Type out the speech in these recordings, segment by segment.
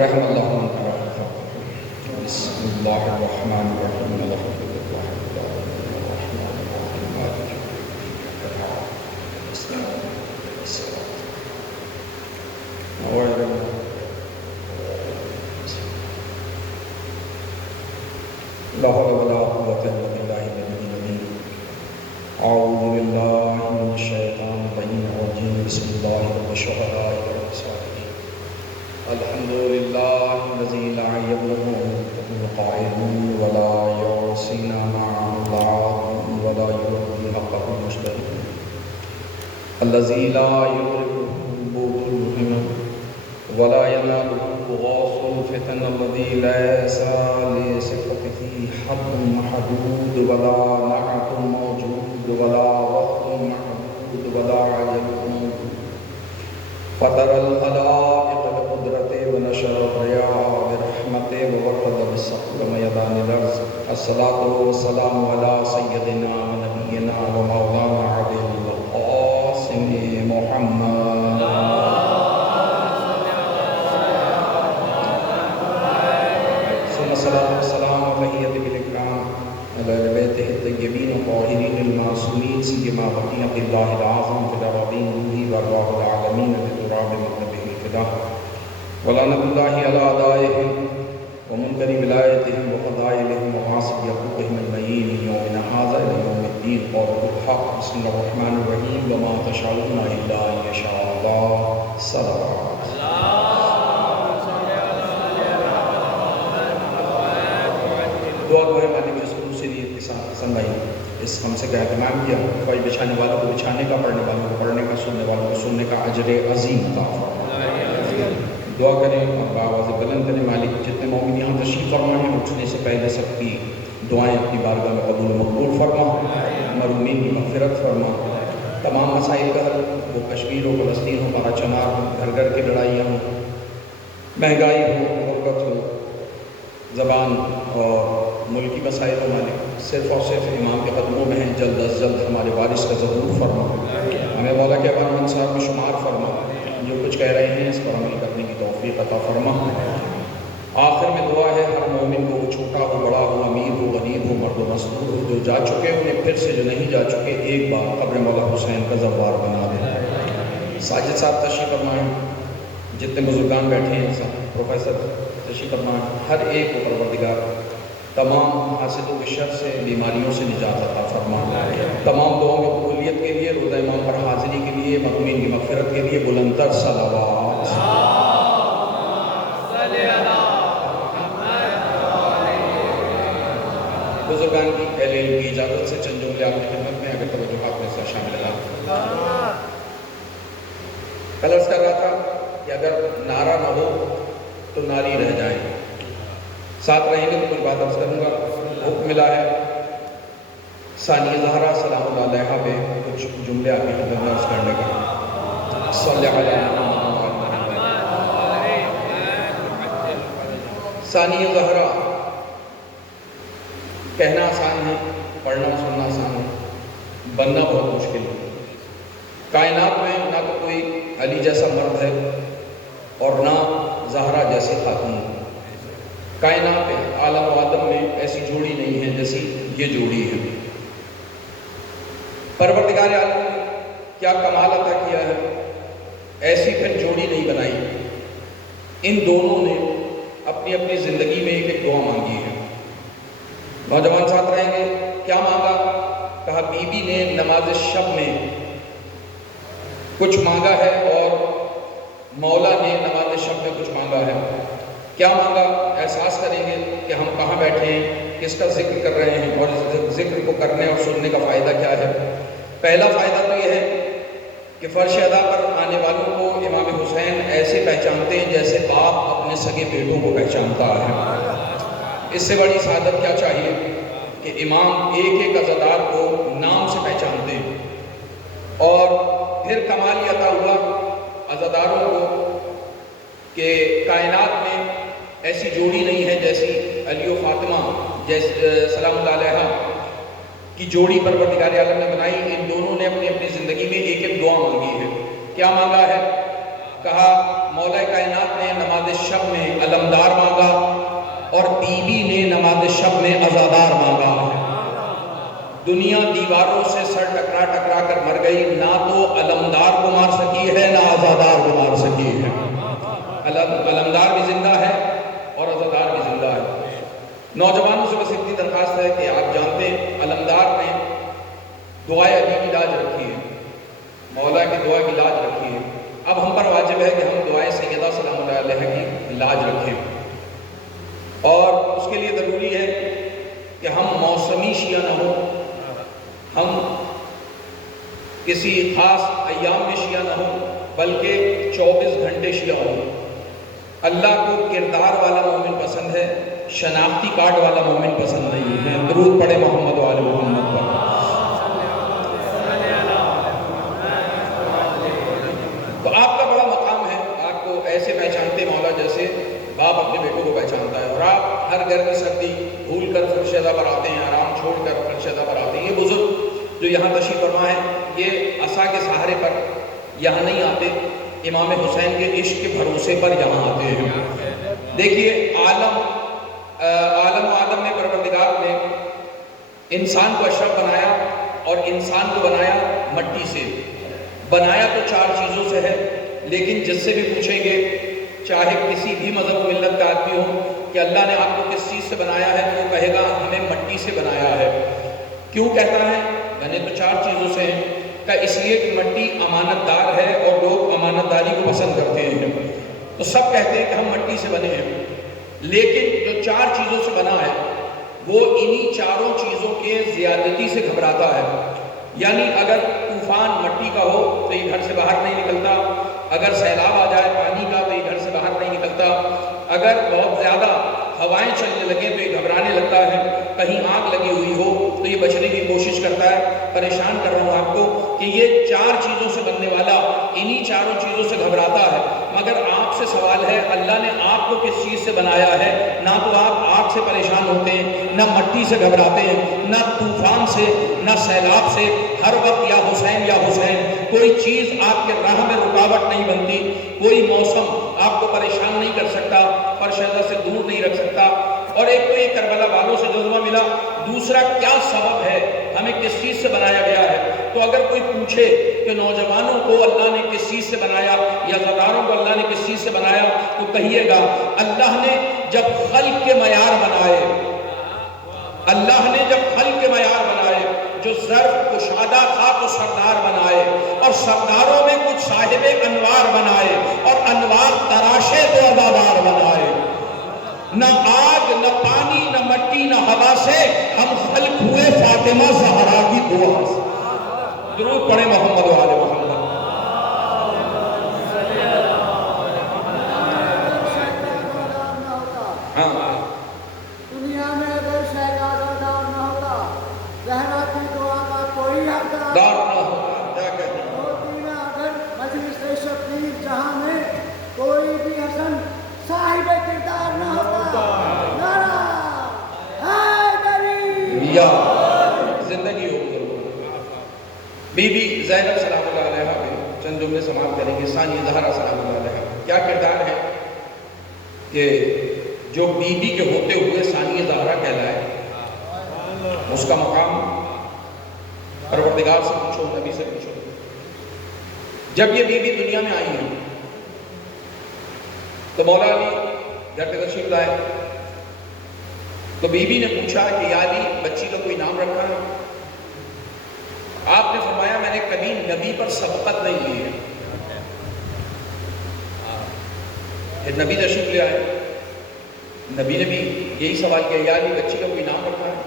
رحم اللہ من قرأ بسم اللہ الرحمن الرحیم الحمد للہ رب العالمین الرحمن الرحیم مالک یوم الدین لا حول ولا قوة إلا بالله العلي العظيم أعوذ بالله من الشيطان الرجيم بسم الله الشهداء والصالحين الحمد لله الذي لا يبلغه القائل ولا يعصينا مع الله ولا يرضي حقه المشترك الذي لا يدركه بود الهمم ولا يناله غاص الفتن الذي ليس لصفته حد محدود ولا نعت موجود ولا وقت محدود ولا عجل موجود فطر الخلائق بقدرته ونشر الرياح برحمته ووقد بالصقر وميدان الارض الصلاة والسلام على سيدنا ونبينا ومولانا ابي القاسم محمد الصلاة والسلام وتحية بالإكرام على بيته الطيبين الطاهرين المعصومين سيما بقية الله الأعظم في الأراضين روحي وأرواح العالمين بتراب مكتبه الفداء ولعنة الله على أعدائهم ومنكر ولايتهم وفضائلهم وعاصب حقوقهم المعين من يومنا هذا إلى يوم الدين قول الحق بسم الله الرحمن الرحيم وما تشاءون إلا أن يشاء الله صلوات دعا گوئے مالک جس کو دوسری حسن بھائی اس ہم سے کا اہتمام کیا کوئی بچھانے والوں کو بچھانے کا پڑھنے والوں کو پڑھنے کا سننے والوں کو سننے کا اجر عظیم عطا فرمائے دعا کریں اور بآواز بلند کریں مالک جتنے مومن یہاں تشریف فرما ہیں اٹھنے سے پہلے سب کی دعائیں اپنی بارگاہ میں قبول و مقبول فرما مرحومین کی مغفرت فرما تمام مسائل کا حل وہ کشمیر ہو فلسطین ہو پارا چنار ہو گھر گھر کی لڑائیاں ہوں مہنگائی ہو غربت ہو زبان اور ملکی مسائل و مالک صرف اور صرف امام کے قدموں میں ہیں جلد از جلد ہمارے وارث کا ظہور فرما ہمیں مولا کے احوال انصار میں شمار فرما جو کچھ کہہ رہے ہیں اس پر عمل کرنے کی توفیق عطا فرما آخر میں دعا ہے ہر مومن کو وہ چھوٹا ہو بڑا ہو امیر ہو غریب ہو مرد و مستور ہو جو جا چکے انہیں پھر سے جو نہیں جا چکے ایک بار قبر مولا حسین کا زوار بنا دیں ساجد صاحب تشریف فرمائیں جتنے بزرگان بیٹھے ہیں پروفیسر تشریف فرمائیں ہر ایک کو پروردگار تمام حاسدوں کے شر سے بیماریوں سے نجات عطا فرما تمام دعاؤں کی قبولیت کے لیے روزہ امام پر حاضری کے لیے مرحومین کی مغفرت کے لیے بلند تر صلوات بزرگان کی اہل علم کی اجازت سے چند جملے آپ کی خدمت میں اگر توجہات میں سے شامل ہے کل عرض کر رہا تھا کہ اگر نعرہ نہ ہو تو ناری رہ جائیں ساتھ رہیں گے تو کچھ بات عرض کروں گا حکم ملا ہے ثانیہ زہرا سلام اللہ علیہا پہ کچھ جملے آپ کی خدمت میں عرض کرنے کا صلی اللہ علیہ ثانیہ زہرا کہنا آسان ہے پڑھنا سننا آسان ہے بننا بہت مشکل ہے کائنات میں نہ تو کوئی علی جیسا مرد ہے اور نہ زہرا جیسی خاتون کائنات میں عالم و آدم میں ایسی جوڑی نہیں ہے جیسی یہ جوڑی ہے پروردگار عالم نے کیا کمال عطا کیا ہے ایسی پھر جوڑی نہیں بنائی ان دونوں نے اپنی اپنی زندگی میں ایک ایک دعا مانگی ہے نوجوان ساتھ رہیں گے کیا مانگا کہا بی بی نے نماز شب میں کچھ مانگا ہے اور مولا نے نماز شب میں کچھ مانگا ہے کیا مانگا احساس کریں گے کہ ہم کہاں بیٹھے ہیں کس کا ذکر کر رہے ہیں اور ذکر کو کرنے اور سننے کا فائدہ کیا ہے پہلا فائدہ تو یہ ہے کہ فرش ادا پر آنے والوں کو امام حسین ایسے پہچانتے ہیں جیسے باپ اپنے سگے بیٹوں کو پہچانتا ہے اس سے بڑی سعادت کیا چاہیے کہ امام ایک ایک عزادار کو نام سے پہچانتے ہیں اور پھر کمال یہ عطا ہوا عزاداروں کو کہ کائنات میں ایسی جوڑی نہیں ہے جیسی علی و فاطمہ سلام اللہ علیہ کی جوڑی پروردگار عالم نے بنائی. ان دونوں نے اپنی اپنی زندگی میں ایک ایک دعا مانگی ہے. کیا مانگا ہے؟ کہا مولا کائنات نے نماز شب میں علم مانگا اور بیوی نے نماز شب میں عزادار مانگا ہے۔ دنیا دیواروں سے سر ٹکرا ٹکرا کر مر گئی، نہ تو علمدار کو مار سکی ہے نہ عزادار کو مار سکی ہے۔ علمدار بھی زندہ ہے اور عزادار بھی زندہ ہے۔ نوجوانوں سے بس اتنی درخواست ہے کہ آپ جانتے ہیں علمدار نے دعائے ابھی کی لاج رکھی ہے، مولا کی دعا کی لاج رکھی ہے۔ اب ہم پر واجب ہے کہ ہم دعائے سیدہ سلام اللہ علیہ کی لاج رکھیں، اور اس کے لیے ضروری ہے کہ ہم موسمی شیعہ نہ ہوں، ہم کسی خاص ایام میں شیعہ نہ ہوں، بلکہ 24 گھنٹے شیعہ ہوں۔ اللہ کو کردار والا مومن پسند ہے، شناختی کارڈ والا مومن پسند نہیں ہے۔ درود پڑھے محمد و آل محمد پر۔ تو آپ کا بڑا مقام ہے، آپ کو ایسے پہچانتے مولا جیسے باپ اپنے بیٹوں کو پہچانتا ہے، اور آپ ہر گرمی سردی بھول کر فرشیدہ پر آتے ہیں، آرام چھوڑ کر فرشیدہ پر آتے ہیں۔ یہ بزرگ جو یہاں تشریف فرما ہے، یہ عصا کے سہارے پر یہاں نہیں آتے، امام حسین کے عشق کے بھروسے پر یہاں آتے ہیں۔ دیکھیے عالم و عالم میں پروردگار نے انسان کو اشرف بنایا، اور انسان کو بنایا مٹی سے۔ بنایا تو 4 چیزوں سے ہے، لیکن جس سے بھی پوچھیں گے، چاہے کسی بھی مذہب و ملت کا آدمی ہو کہ اللہ نے آپ کو کس چیز سے بنایا ہے، تو وہ کہے گا ہمیں مٹی سے بنایا ہے۔ کیوں کہتا ہے میں نے تو 4 چیزوں سے ہیں؟ کہ اس لیے کہ مٹی امانت دار ہے اور لوگ امانت داری کو پسند کرتے ہیں، تو سب کہتے ہیں کہ ہم مٹی سے بنے ہیں، لیکن جو 4 چیزوں سے بنا ہے وہ انہی 4 چیزوں کے زیادتی سے گھبراتا ہے۔ یعنی اگر طوفان مٹی کا ہو تو یہ گھر سے باہر نہیں نکلتا، اگر سیلاب آ جائے پانی کا تو یہ گھر سے باہر نہیں نکلتا، اگر بہت زیادہ ہوائیں چلنے لگیں تو یہ گھبرانے لگتا ہے، کہیں آگ لگی ہوئی ہو تو یہ بچنے کی کوشش کرتا ہے۔ پریشان کر رہا ہوں آپ کو کہ یہ 4 چیزوں سے بننے والا انہی 4 چیزوں سے گھبراتا ہے۔ مگر آپ سے سوال ہے، اللہ نے آپ کو کس چیز سے بنایا ہے؟ نہ تو آپ آگ سے پریشان ہوتے ہیں، نہ مٹی سے گھبراتے ہیں، نہ طوفان سے، نہ سیلاب سے۔ ہر وقت یا حسین یا حسین، کوئی چیز آپ کے راہ میں رکاوٹ نہیں بنتی، کوئی موسم آپ کو پریشان نہیں کر سکتا، فرشیدہ سے دور نہیں رکھ سکتا۔ اور ایک تو یہ کربلا والوں سے جذبہ ملا، دوسرا کیا سبب ہے، ہمیں کس چیز سے بنایا گیا ہے؟ تو اگر کوئی پوچھے کہ نوجوانوں کو اللہ نے کس چیز سے بنایا یا زداروں کو اللہ نے کس چیز سے بنایا، تو کہیے گا اللہ نے جب خلق کے معیار بنائے، اللہ نے جب خلق کے معیار بنائے، جو ظرف کشادہ تھا تو سردار بنائے، اور سرداروں میں کچھ صاحب انوار بنائے، اور انوار تراشے تو عزادار بنائے۔ نہ آگ نہ پانی نہ مٹی نہ ہوا سے ہم خلق ہوئے فاطمہ زہرا کی دعا سے۔ درود پڑھے محمد و آل محمد۔ دنیا میں اگر شہزادہ دار نہ ہوتا، زہرا کی دعا کا کوئی حقدار دار نہ ہوتا، کیا کہتے ہیں؟ ہوتی نہ اگر مجلس شبیر جہاں میں کوئی بھی حسن صاحب کردار نہ ہوتا۔ نعرہ حیدری! یا زندگی ہو بی بی زینب سلام اللہ علیہ پہ چند جملے سماعت کریں گے۔ ثانیہ زہرا سلام اللہ علیہ کیا کردار ہے کہ جو بی بی کے ہوتے ہوئے ثانیہ زہرا کہلائے، اس کا مقام پروردگار سے پوچھو، نبی سے پوچھو۔ جب یہ بی بی دنیا میں آئی ہیں تو مولا علی گھر پہ تشریف لائے، تو بی بی نے پوچھا کہ یا علی بچی کا کوئی نام رکھا ہے؟ آپ نے فرمایا میں نے کبھی نبی پر سبقت نہیں لی ہے۔ پھر نبی تشریف لے آئے، نبی نے بھی یہی سوال کیا یا علی بچی کا کوئی نام رکھا ہے؟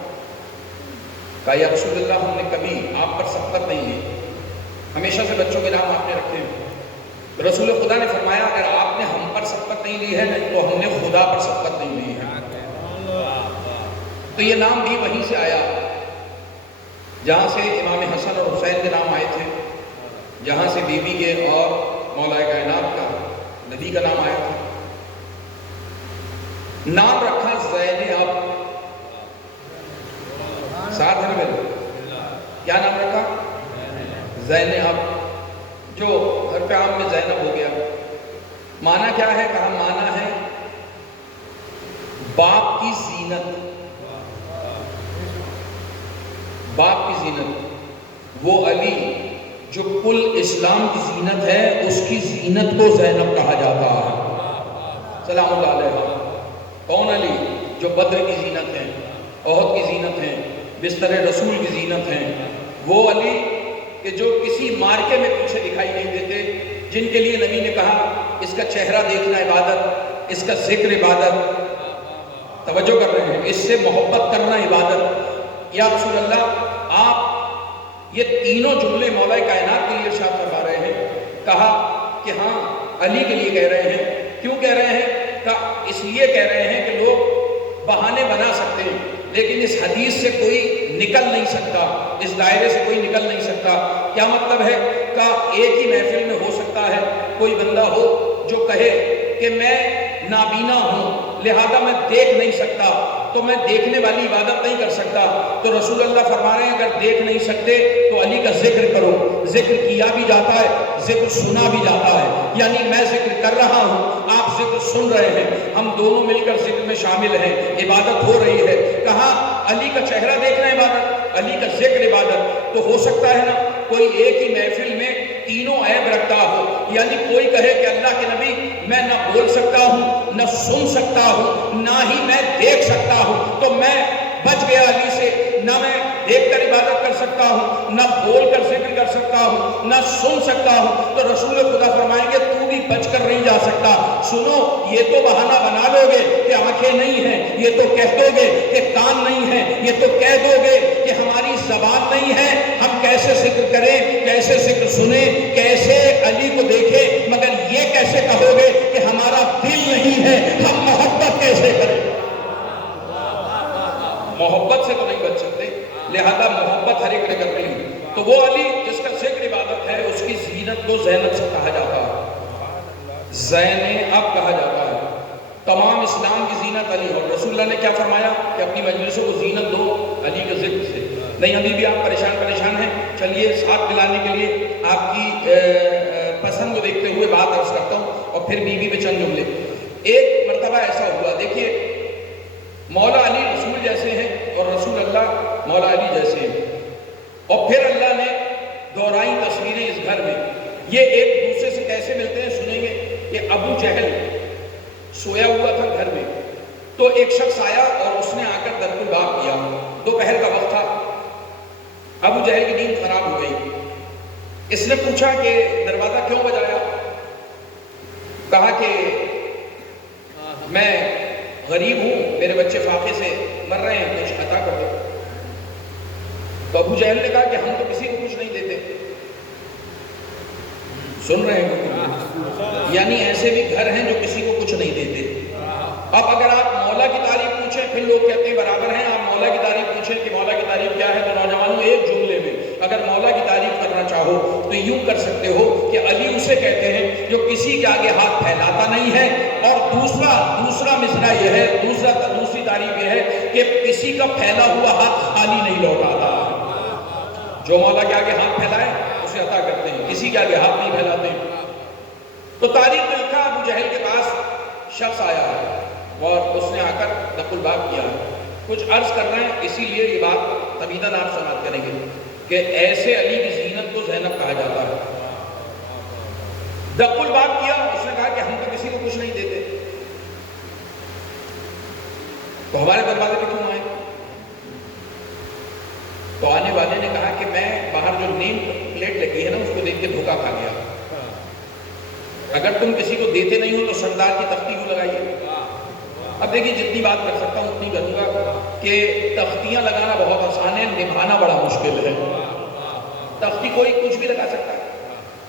کہا یا رسول اللہ ہم نے کبھی آپ پر سبقت نہیں لی، ہمیشہ سے بچوں کے نام آپ نے رکھے ہیں۔ رسول خدا نے فرمایا اگر آپ نے ہم پر سبقت نہیں لی ہے تو ہم نے خدا پر سبقت نہیں لی ہے۔ تو یہ نام بھی وہیں سے آیا جہاں سے امام حسن اور حسین کے نام آئے تھے، جہاں سے بی بی کے اور مولا کائنات کا نبی کا نام آیا تھا۔ نام رکھا زینب، ساتھ ہے میرے، کیا نام رکھا؟ زینب، جو ہر کام میں زینب ہو گیا۔ معنی کیا ہے؟ کہا معنی ہے باپ کی زینت، باپ کی زینت، وہ علی جو کل اسلام کی زینت ہے، اس کی زینت کو زینب کہا جاتا ہے، سلام اللہ علیہ۔ کون علی؟ جو بدر کی زینت ہیں، احد کی زینت ہیں، بستر رسول کی زینت ہیں، وہ علی کہ جو کسی مارکے میں پیچھے دکھائی نہیں دیتے، جن کے لیے نبی نے کہا اس کا چہرہ دیکھنا عبادت، اس کا ذکر عبادت، توجہ کر رہے ہیں، اس سے محبت کرنا عبادت۔ یا رسول اللہ، آپ یہ تینوں جملے مولا کائنات کے لیے ارشاد فرما رہے ہیں، کہا کہ ہاں علی کے لیے کہہ رہے ہیں۔ کیوں کہہ رہے ہیں؟ کہا اس لیے کہہ رہے ہیں کہ لوگ بہانے بنا سکتے ہیں، لیکن اس حدیث سے کوئی نکل نہیں سکتا، اس دائرے سے کوئی نکل نہیں سکتا۔ کیا مطلب ہے؟ کہ ایک ہی محفل میں ہو سکتا ہے کوئی بندہ ہو جو کہے کہ میں نابینا ہوں لہذا میں دیکھ نہیں سکتا، تو میں دیکھنے والی عبادت نہیں کر سکتا، تو رسول اللہ فرما رہے ہیں اگر دیکھ نہیں سکتے تو علی کا ذکر کرو۔ ذکر کیا بھی جاتا ہے، ذکر سنا بھی جاتا ہے، یعنی میں ذکر کر رہا ہوں، آپ ذکر سن رہے ہیں، ہم دونوں مل کر ذکر میں شامل ہیں، عبادت ہو رہی ہے۔ کہا علی کا چہرہ دیکھنا عبادت، علی کا ذکر عبادت۔ تو ہو سکتا ہے نا کوئی ایک ہی محفل میں تینوں عیب رکھتا ہو، یعنی کوئی کہے کہ اللہ کے نبی میں نہ بول سکتا ہوں، نہ سن سکتا ہوں، نہ ہی میں دیکھ سکتا ہوں، تو میں بچ گیا علی سے، نہ میں دیکھ کر عبادت کر سکتا ہوں، نہ بول کر ذکر کر سکتا ہوں، نہ سن سکتا ہوں، تو رسول خدا فرمائیں گے تو بھی بچ کر نہیں جا سکتا۔ سنو، یہ تو بہانہ بنا لو گے کہ آنکھیں نہیں ہیں، یہ تو کہہ دو گے کہ کان نہیں ہیں، یہ تو کہہ دو گے کہ ہماری زبان نہیں ہے، ہم کیسے ذکر کریں، کیسے ذکر سنیں، کیسے علی کو دیکھیں، مگر یہ کیسے کہو گے کہ ہمارا دل نہیں ہے، ہم محبت کیسے کریں؟ محبت سے تو نہیں بچ سکتے، لہذا محبت ہر ایک نے کرنی ہے۔ تو وہ علی جس کا ذکر عبادت ہے، اس کی زینت کو زینب سے کہا جاتا ہے، زینب کہا جاتا ہے۔ تمام اسلام کی زینت علی، اور رسول اللہ نے کیا فرمایا کہ اپنی مجلسوں کو زینت دو علی کے ذکر سے۔ نہیں ابھی بھی آپ پریشان ہیں، چلیے ساتھ دلانے کے لیے آپ کی پسند کو دیکھتے ہوئے بات عرض کرتا ہوں، اور پھر بیوی پہ چند جملے۔ ایک مرتبہ ایسا ہوا، دیکھیے مولا علی رسول جیسے ہیں اور رسول اللہ مولا علی جیسے ہیں، اور پھر اللہ نے دہرائی تصویریں اس گھر میں۔ یہ ایک دوسرے سے کیسے ملتے ہیں سنیں گے کہ ابو جہل سویا ہوا تھا گھر میں، تو ایک شخص آیا اور اس نے آ کر در کو باب کیا، دوپہر کا وقت تھا، ابو جہل کی نیند خراب ہو گئی، اس نے پوچھا کہ دروازہ کیوں بجایا؟ کہا کہ میں غریب ہوں، میرے بچے فاقے سے مر رہے ہیں، کچھ عطا کر دو۔ تو ابو جہل نے کہا کہ ہم تو کسی کو کچھ نہیں دیتے۔ سن رہے ہیں؟ یعنی ایسے بھی گھر ہیں جو کسی کو کچھ نہیں دیتے۔ اب اگر آپ مولا کی تعریف پوچھیں، پھر لوگ کہتے ہیں برابر ہیں، آپ مولا کی تعریف پوچھیں کہ مولا کی تعریف کیا ہے، تو نوجوانوں ایک جملے میں اگر مولا کی تعریف کرنا چاہو تو یوں کر سکتے ہو کہ علی اسے کہتے ہیں جو کسی کے آگے ہاتھ پھیلاتا نہیں ہے، اور دوسرا مصرع یہ ہے، دوسری تعریف یہ ہے کہ کسی کا پھیلا ہوا ہاتھ خالی نہیں لوٹاتا۔ جو مولا کے آگے ہاتھ پھیلائے اسے عطا کرتے ہیں، کسی کے آگے ہاتھ نہیں پھیلاتے۔ تو تاریخ میں لکھا ابو جہل کے پاس شخص آیا اور اس نے آ کر دق الباب کیا، کچھ عرض کر رہے ہیں، اسی لیے یہ بات تبیداً آپ سماعت کریں گے کہ ایسے علی کی زینت کو زینب کہا جاتا ہے۔ دق الباب کیا، اس نے کہا کہ ہم تو کسی کو کچھ نہیں دیتے، تو ہمارے دروازے پہ کیوں آئے؟ تو آنے والے نے کہا کہ میں باہر جو نیم پلیٹ لگی ہے نا اس کو دیکھ کے دھوکا کھا گیا، اگر تم کسی کو دیتے نہیں ہو تو سردار کی تختی کیوں لگائیے؟ اب دیکھیے جتنی بات کر سکتا ہوں اتنی کروں گا کہ تختیاں لگانا بہت آسان ہے، نبھانا بڑا مشکل ہے۔ تختی کوئی کچھ بھی لگا سکتا ہے،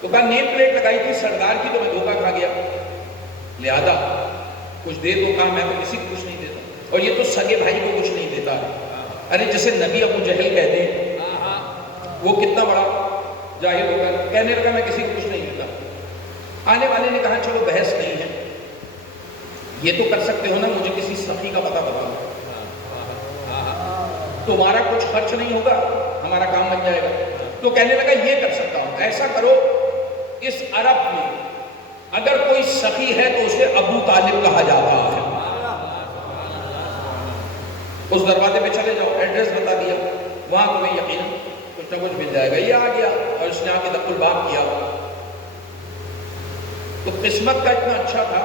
تو کہا نیم پلیٹ لگائی تھی سردار کی تو میں دھوکا کھا گیا، لہذا کچھ دے دو، کہا میں تو کسی کو کچھ نہیں دیتا، اور یہ تو سگے بھائی کو کچھ نہیں دیتا ہے۔ ارے جسے نبی ابو جہل کہتے ہیں وہ کتنا بڑا جاہل ہوگا، کہنے لگا میں کسی کو کچھ نہیں دیتا۔ آنے والے نے کہا چلو بحث نہیں ہے، یہ تو کر سکتے ہو نا، مجھے کسی سخی کا پتہ بتاؤ، تمہارا کچھ خرچ نہیں ہوگا، ہمارا کام بن جائے گا۔ تو کہنے لگا یہ کر سکتا ہوں، ایسا کرو اس عرب میں اگر کوئی سخی ہے تو اسے ابو طالب کہا جاتا ہے، اس دروازے پہ چلے جاؤ، ایڈریس بتا دیا، وہاں تمہیں یقیناً کچھ نہ کچھ مل جائے گا۔ یہ آ گیا اور اس نے آ کے دق الباب کیا، تو قسمت کا اتنا اچھا تھا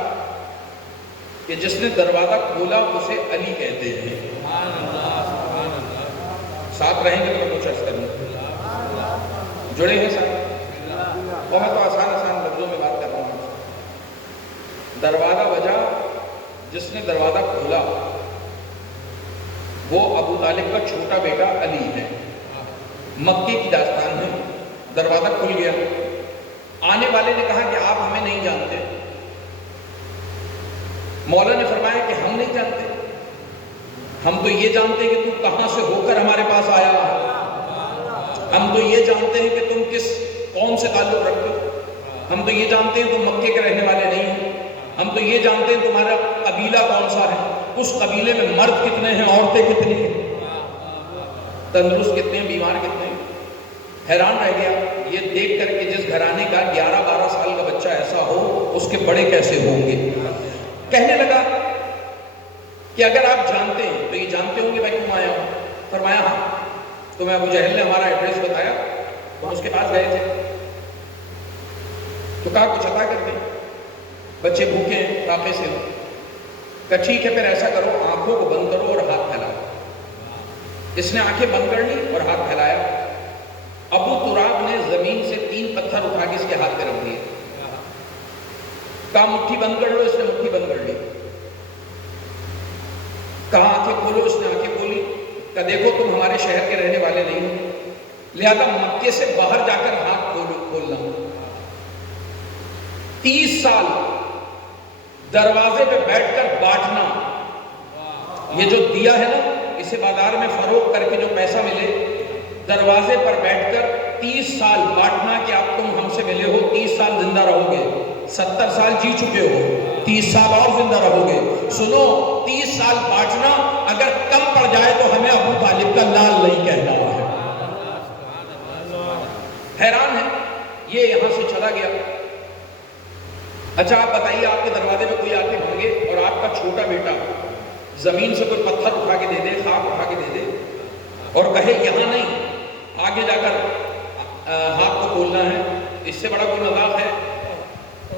کہ جس نے دروازہ کھولا اسے علی کہتے ہیں۔ ساتھ رہیں گے تو میں کچھ عرض کروں، جڑے ہیں ساتھ، اور میں تو آسان لفظوں میں بات کر رہا ہوں۔ دروازہ بجا، جس نے دروازہ کھولا وہ ابو طالب کا چھوٹا بیٹا علی ہے۔ مکے کی داستان ہے۔ دروازہ کھل گیا، آنے والے نے کہا کہ آپ ہمیں نہیں جانتے۔ مولا نے فرمایا کہ ہم نہیں جانتے، ہم تو یہ جانتے ہیں کہ تم کہاں سے ہو کر ہمارے پاس آیا ہے، ہم تو یہ جانتے ہیں کہ تم کس قوم سے تعلق رکھتے ہو، ہم تو یہ جانتے ہیں تم مکے کے رہنے والے نہیں ہو، ہم تو یہ جانتے ہیں تمہارا قبیلہ کون سا ہے، اس قبیلے میں مرد کتنے ہیں، عورتیں کتنی ہیں، تندرست کتنے ہیں، بیمار کتنے ہیں۔ حیران رہ گیا یہ دیکھ کر کہ جس گھرانے کا 11-12 سال کا بچہ ایسا ہو، اس کے بڑے کیسے ہوں گے۔ کہنے لگا کہ اگر آپ جانتے ہیں تو یہ جانتے ہوں گے میں کیوں آیا ہوں۔ فرمایا ہاں، تو میں ابو جہل نے ہمارا ایڈریس بتایا، تو اس کے پاس گئے تھے، تو کہا کچھ عطا کر دیں، بچے بھوکے ہیں، فاقے سے ہوں۔ کہا ٹھیک ہے، پھر ایسا کرو آنکھوں کو بند کرو اور ہاتھ پھیلاؤ۔ اس نے آنکھیں بند کر لی اور ہاتھ پھیلایا۔ ابو تراب نے زمین سے 3 پتھر اٹھا کے اس کے ہاتھ پہ رکھ دیے، کہا مٹھی بند کر لو، اس نے مٹھی بند کر لی۔ کہا آنکھیں کھولو، اس نے آنکھیں کھولی۔ کہا دیکھو تم ہمارے شہر کے رہنے والے نہیں ہو، لہذا مکے سے باہر جا کر ہاتھ کھولنا۔ 30 سال دروازے پہ بیٹھ کر بانٹنا، یہ جو دیا ہے نا، اسے بازار میں فروخت کر کے جو پیسہ ملے، دروازے پر بیٹھ کر 30 سال بانٹنا کہ اب تم ہم سے ملے ہو، 30 سال زندہ رہو گے، 70 سال جی چکے ہو، 30 سال اور زندہ رہو گے۔ سنو، 30 سال بانٹنا، اگر کم پڑ جائے تو ہمیں ابو طالب کا لال نہیں کہنا ہے۔ حیران ہے، یہ یہاں سے چلا گیا۔ اچھا آپ بتائیے، آپ کے دروازے پہ کوئی آ کے بھاگے اور آپ کا چھوٹا بیٹا زمین سے کوئی پتھر اٹھا کے دے دے، خاک اٹھا کے دے دے اور کہے یہاں نہیں، آگے جا کر ہاتھ کو کھولنا ہے، اس سے بڑا کوئی مذاق ہے؟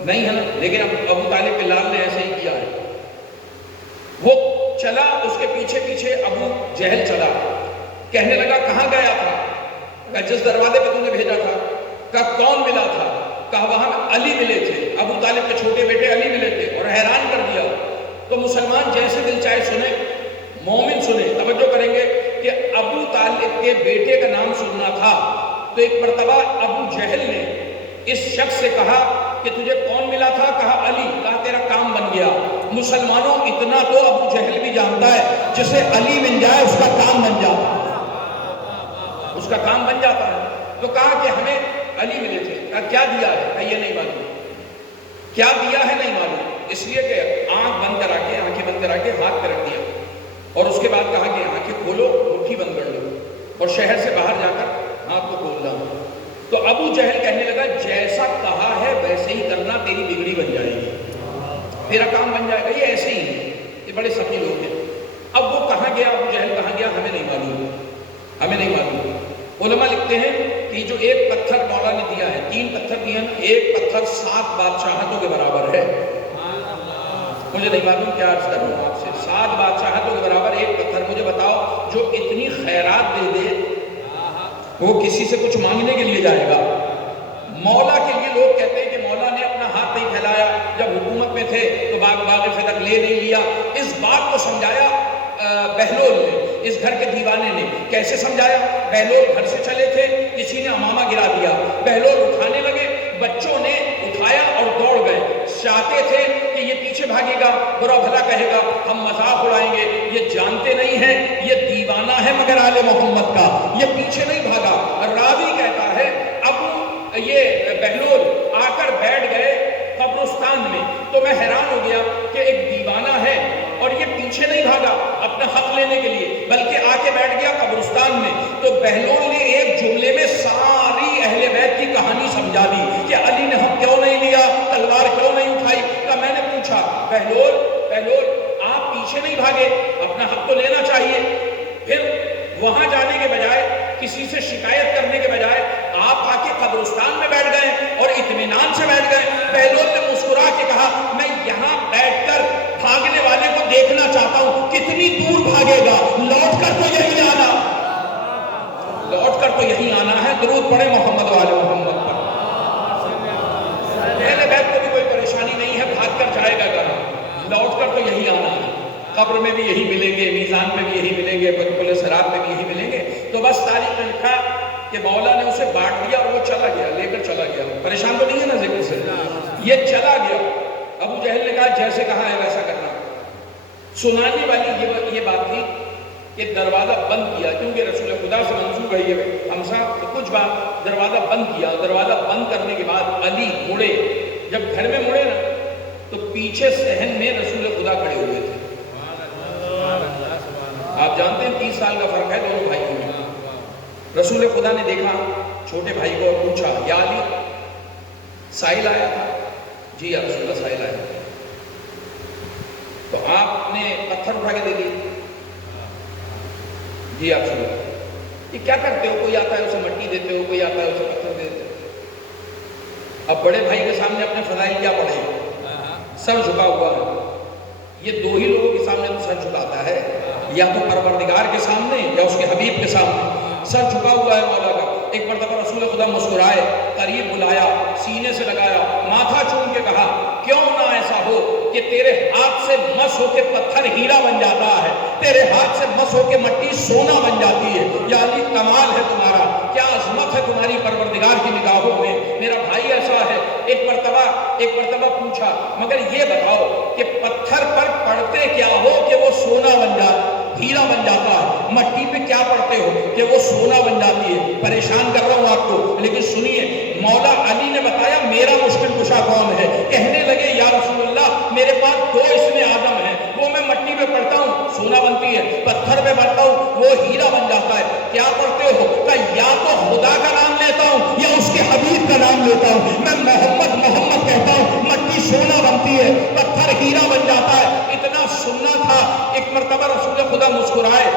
نہیں ہے نا۔ لیکن ابو طالب کے لال نے ایسے ہی کیا ہے۔ وہ چلا، اس کے پیچھے پیچھے ابو جہل چلا، کہنے لگا کہاں گیا تھا؟ کہا جس دروازے پہ تم نے بھیجا تھا۔ کہا کون ملا تھا؟ کہا وہاں علی ملے تھے، ابو طالب کے چھوٹے بیٹے علی ملے تھے، اور حیران کر دیا۔ تو مسلمان جیسے دل چاہے سنے، مومن سنے، توجہ کریں گے کہ ابو طالب کے بیٹے کا نام سننا تھا۔ تو ایک مرتبہ ابو جہل نے اس شخص سے کہا کہ تجھے کون ملا تھا؟ کہا علی۔ کہا تیرا کام بن گیا۔ مسلمانوں اتنا تو ابو جہل بھی جانتا ہے، جسے علی مل جائے اس کا کام بن جاتا ہے، اس کا کام بن جاتا ہے۔ تو کہا کہ ہمیں علی ملے تھے۔ کہا کیا دیا ہے؟ کہا یہ نہیں معلوم۔ کیا دیا ہے نہیں معلوم، اس لیے کہ آنکھ بند کرا کے، آنکھیں بند کرا کے ہاتھ پہ رکھ دیا، اور اس کے بعد کہا کہ آنکھیں کھولو، مٹھی بند کر لو، اور شہر سے باہر جا کر ہاتھ کو کھولنا۔ تو ابو جہل کہنے لگا جیسا کہا ہے ویسے ہی کرنا، تیری بگڑی بن جائے گی، تیرا کام بن جائے گا۔ یہ ایسے ہی ہے، یہ بڑے سخی لوگ ہیں۔ اب وہ کہاں گیا، ابو جہل کہاں گیا، ہمیں نہیں معلوم، ہمیں نہیں معلوم۔ علماء لکھتے ہیں کہ جو ایک پتھر مولا نے دیا ہے، 3 پتھر دیے ہیں، ایک پتھر 7 بادشاہتوں کے برابر ہے۔ مجھے نہیں معلوم کیا عرض کر رہا ہوں آپ سے، 7 بادشاہتوں کے برابر ایک پتھر۔ مجھے بتاؤ جو اتنی خیرات دے دے وہ کسی سے کچھ مانگنے کے لیے جائے گا؟ مولا کے لیے لوگ کہتے ہیں کہ مولا نے اپنا ہاتھ نہیں پھیلایا، جب حکومت میں تھے تو باغ فتح لے نہیں لیا۔ اس بات کو سمجھایا بہلول نے، اس گھر کے دیوانے نے۔ کیسے سمجھایا؟ بہلول گھر سے چلے تھے، کسی نے امامہ گرا دیا، بہلول اٹھانے لگے، بچوں نے اٹھایا اور دوڑ گئے۔ چاہتے تھے کہ یہ پیچھے بھاگے گا، برا بھلا کہے گا، ہم مذاق اڑائیں گے۔ یہ جانتے نہیں ہیں یہ دیوانہ ہے مگر آل محمد کا، یہ پیچھے نہیں بھاگا۔ راوی کہتا ہے اب یہ بہلول آ کر بیٹھ گئے قبرستان میں، تو میں حیران ہو گیا کہ ایک دیوانہ ہے اور یہ پیچھے نہیں بھاگا اپنا حق لینے کے لیے، بلکہ آ کے بیٹھ گیا قبرستان میں۔ تو بہلول نے ایک جملے میں ساری اہل بیت کی کہانی سمجھا دی کہ علی نے حق کیوں نہیں لیا، تلوار کیوں نہیں اٹھائی۔ کہ میں نے پوچھا بہلول آپ پیچھے نہیں بھاگے، اپنا حق تو لینا چاہیے. پھر وہاں جانے کے بجائے، کسی سے شکایت کرنے کے بجائے آپ آ کے قبرستان میں بیٹھ گئے اور اطمینان سے بیٹھ گئے. بہلول نے مسکرا کے کہا میں یہاں بیٹھ کر بھاگنے والے کو دیکھنا چاہتا ہوں، کتنی دور بھاگے گا، لوٹ کر تو یہی آنا، لوٹ کر تو یہی آنا ہے. درود پڑھے محمد وآل محمد پر. اہل بیت کو بھی کوئی پریشانی نہیں ہے، بھاگ کر جائے گا کہاں، لوٹ کر تو یہی آنا ہے. قبر میں بھی یہی ملیں گے، میزان میں بھی یہی ملیں گے، پل صراط میں بھی یہی ملیں گے. تو بس تاریخ میں لکھا کہ مولا نے اسے بانٹ دیا اور وہ چلا گیا، لے کر چلا گیا. پریشان تو نہیں ہے نا ذکر سے، یہ چلا گیا. ابو جہل نے کہا جیسے کہا ہے ویسا کرنا. سنانے والی یہ بات تھی کہ دروازہ بند کیا، کیونکہ رسول خدا سے منسوب ہے یہ ہمسا، تو کچھ بات دروازہ بند کیا. دروازہ بند کرنے کے بعد علی مڑے، جب گھر میں مڑے نا تو پیچھے صحن میں رسول خدا کھڑے ہوئے تھے. آپ جانتے ہیں 30 سال کا فرق ہے دونوں بھائیوں میں. رسول خدا نے دیکھا چھوٹے بھائی کو اور پوچھا یا علی سائل آیا تھا؟ جی یا رسول اللہ سائل آیا. تو آپ نے پتھر اٹھا کے دے دی؟ جی یا رسول اللہ. یہ کیا کرتے ہو؟ کوئی آتا ہے اسے مٹی دیتے ہو، کوئی آتا ہے اسے پتھر دیتے ہو. اب بڑے بھائی کے سامنے اپنے فضائل کیا پڑھے؟ سر جھکا ہوا ہے. یہ دو ہی لوگوں کے سامنے تو سر جھکاتا ہے، یا تو پروردگار کے سامنے یا اس کے حبیب کے سامنے. سر جھکا ہوا ہے مولا کا. ایک مرتبہ رسول خدا مسکرائے، قریب بلایا، سینے سے لگایا، ماتھا چوم کے کہا کیوں نہ ایسا ہو کہ تیرے ہاتھ سے مس ہو کے پتھر ہیرا بن جاتا ہے، تیرے ہاتھ سے مس ہو کے مٹی سونا بن جاتی ہے. یا علی کمال ہے تمہارا، کیا عظمت ہے تمہاری پروردگار کی نگاہوں میں. میرا بھائی ایسا ہے. ایک مرتبہ پوچھا مگر یہ بتاؤ کہ پتھر پر پڑھتے کیا ہو کہ وہ سونا بن جاتا، ہیرا بن جاتا ہے، مٹی پہ کیا پڑھتے ہو کہ وہ سونا بن جاتی ہے. پریشان کر رہا ہوں آپ کو، لیکن سنیے مولا علی نے بتایا میرا مشکل کشا کون ہے. کہنے لگے یا رسول اللہ میرے پاس 2 اسم اعظم ہیں، وہ میں مٹی پہ پڑھتا ہوں سونا بنتی ہے، پتھر پہ پڑھتا ہوں وہ ہیرا بن جاتا ہے. کیا پڑھتے ہو؟ کہ یا تو خدا کا نام لیتا ہوں یا اس کے حبیب کا نام لیتا ہوں. میں محمد محمد کہتا ہوں، مٹی سونا بنتی ہے، پتھر ہیرا بن جاتا ہے. اتنا سننا تھا. ایک مرتبہ رسول خدا مسکرائے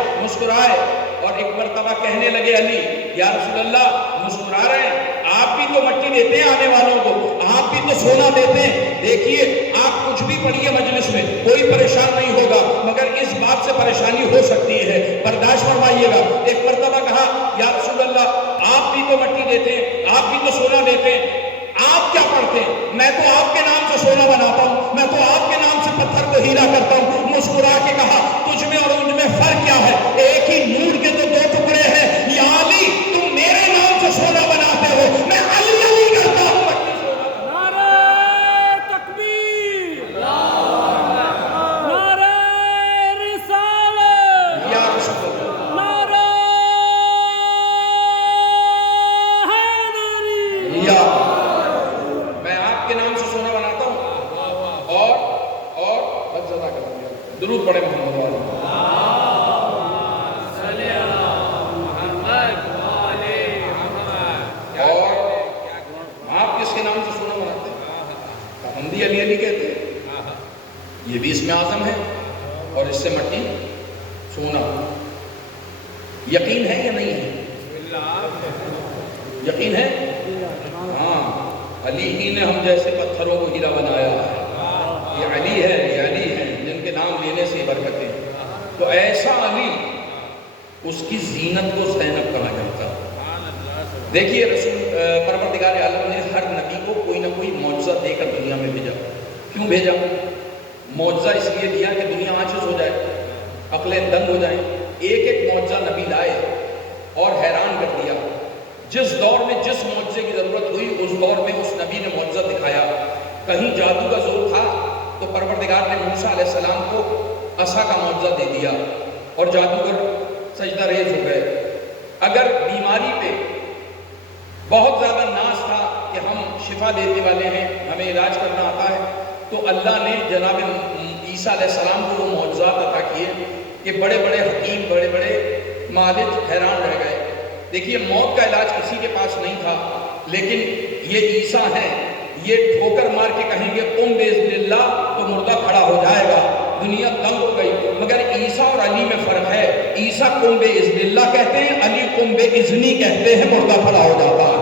اور ایک مرتبہ کہنے لگے علی یا رسول اللہ مسکرا رہے ہیں، آپ بھی تو مٹی دیتے ہیں آنے والوں کو، آپ بھی تو سونا دیتے ہیں. دیکھیے آپ کچھ بھی پڑھیے مجلس میں کوئی پریشان نہیں ہوگا، مگر اس بات سے پریشانی ہو سکتی ہے، برداشت فرمائیے گا. ایک مرتبہ کہا یا رسول اللہ آپ بھی تو مٹی دیتے ہیں، آپ بھی تو سونا دیتے ہیں، آپ کیا پڑھتے ہیں؟ میں تو آپ کے نام سے سونا بناتا ہوں، میں تو آپ کے نام سے پتھر کو ہیرا کرتا ہوں. مسکرا کے کہا تجھ میں اور ان میں فرق کیا ہے؟ ایک ہی نور کے تو 2 ٹکڑے ہیں. یا علی تم میرے نام سے سونا بناتے ہو، میں علی علی کرتا ہوں. نعرہ تکبیر، نعرہ رسالت، یا رسول اللہ، نعرہ حیدری. یا میں آپ کے نام سے سونا بناتا ہوں. اور بس زیادہ کر دیا. درود پڑھے محمد والے. اور آپ کس کے نام سے سونا بناتے ہیں؟ پابندی علی علی کہتے ہیں. یہ بھی اسم اعظم ہے اور اس سے مٹی سونا. یقین ہے یا نہیں ہے؟ یقین ہے؟ ہاں علی ہی نے ہم جیسے پتھروں کو ہیرا بنایا ہے. یہ علی ہے، یہ علی ہے جن کے نام لینے سے برکتیں. تو ایسا علی، اس کی زینت کو زینب کہا جاتا. دیکھیے رسول پروردگار عالم نے ہر نبی کو کوئی نہ کوئی معجزہ دے کر دنیا میں بھیجا. کیوں بھیجا؟ معجزہ اس لیے دیا کہ دنیا عاجز ہو جائے، عقلیں دنگ ہو جائیں. ایک ایک معجزہ نبی لائے اور حیران کر دیا. جس دور میں جس معجزے کی ضرورت ہوئی اس دور میں اس نبی نے معجزہ دکھایا. کہیں جادو کا زور تھا تو پروردگار نے موسیٰ علیہ السلام کو عصا کا معجزہ دے دیا اور جادوگر سجدہ ریز ہو گئے. اگر بیماری پہ بہت زیادہ ناز تھا کہ ہم شفا دینے والے ہیں، ہمیں علاج کرنا آتا ہے، تو اللہ نے جناب عیسیٰ علیہ السلام کو وہ معجزات عطا کیے کہ بڑے بڑے حکیم، بڑے بڑے مالک حیران رہ گئے. دیکھیے موت کا علاج کسی کے پاس نہیں تھا، لیکن یہ عیسیٰ ہیں، یہ ٹھوکر مار کے کہیں گے قم باذن اللہ تو مردہ کھڑا ہو جائے گا. دنیا دنگ ہو گئی. عیسیٰ اور علی میں فرق ہے. عیسیٰ قم بِإِذْنِ اللہ کہتے ہیں, علی قم بِإِذْنِ کہتے ہیں, مردہ پھلا ہو جاتا ہے.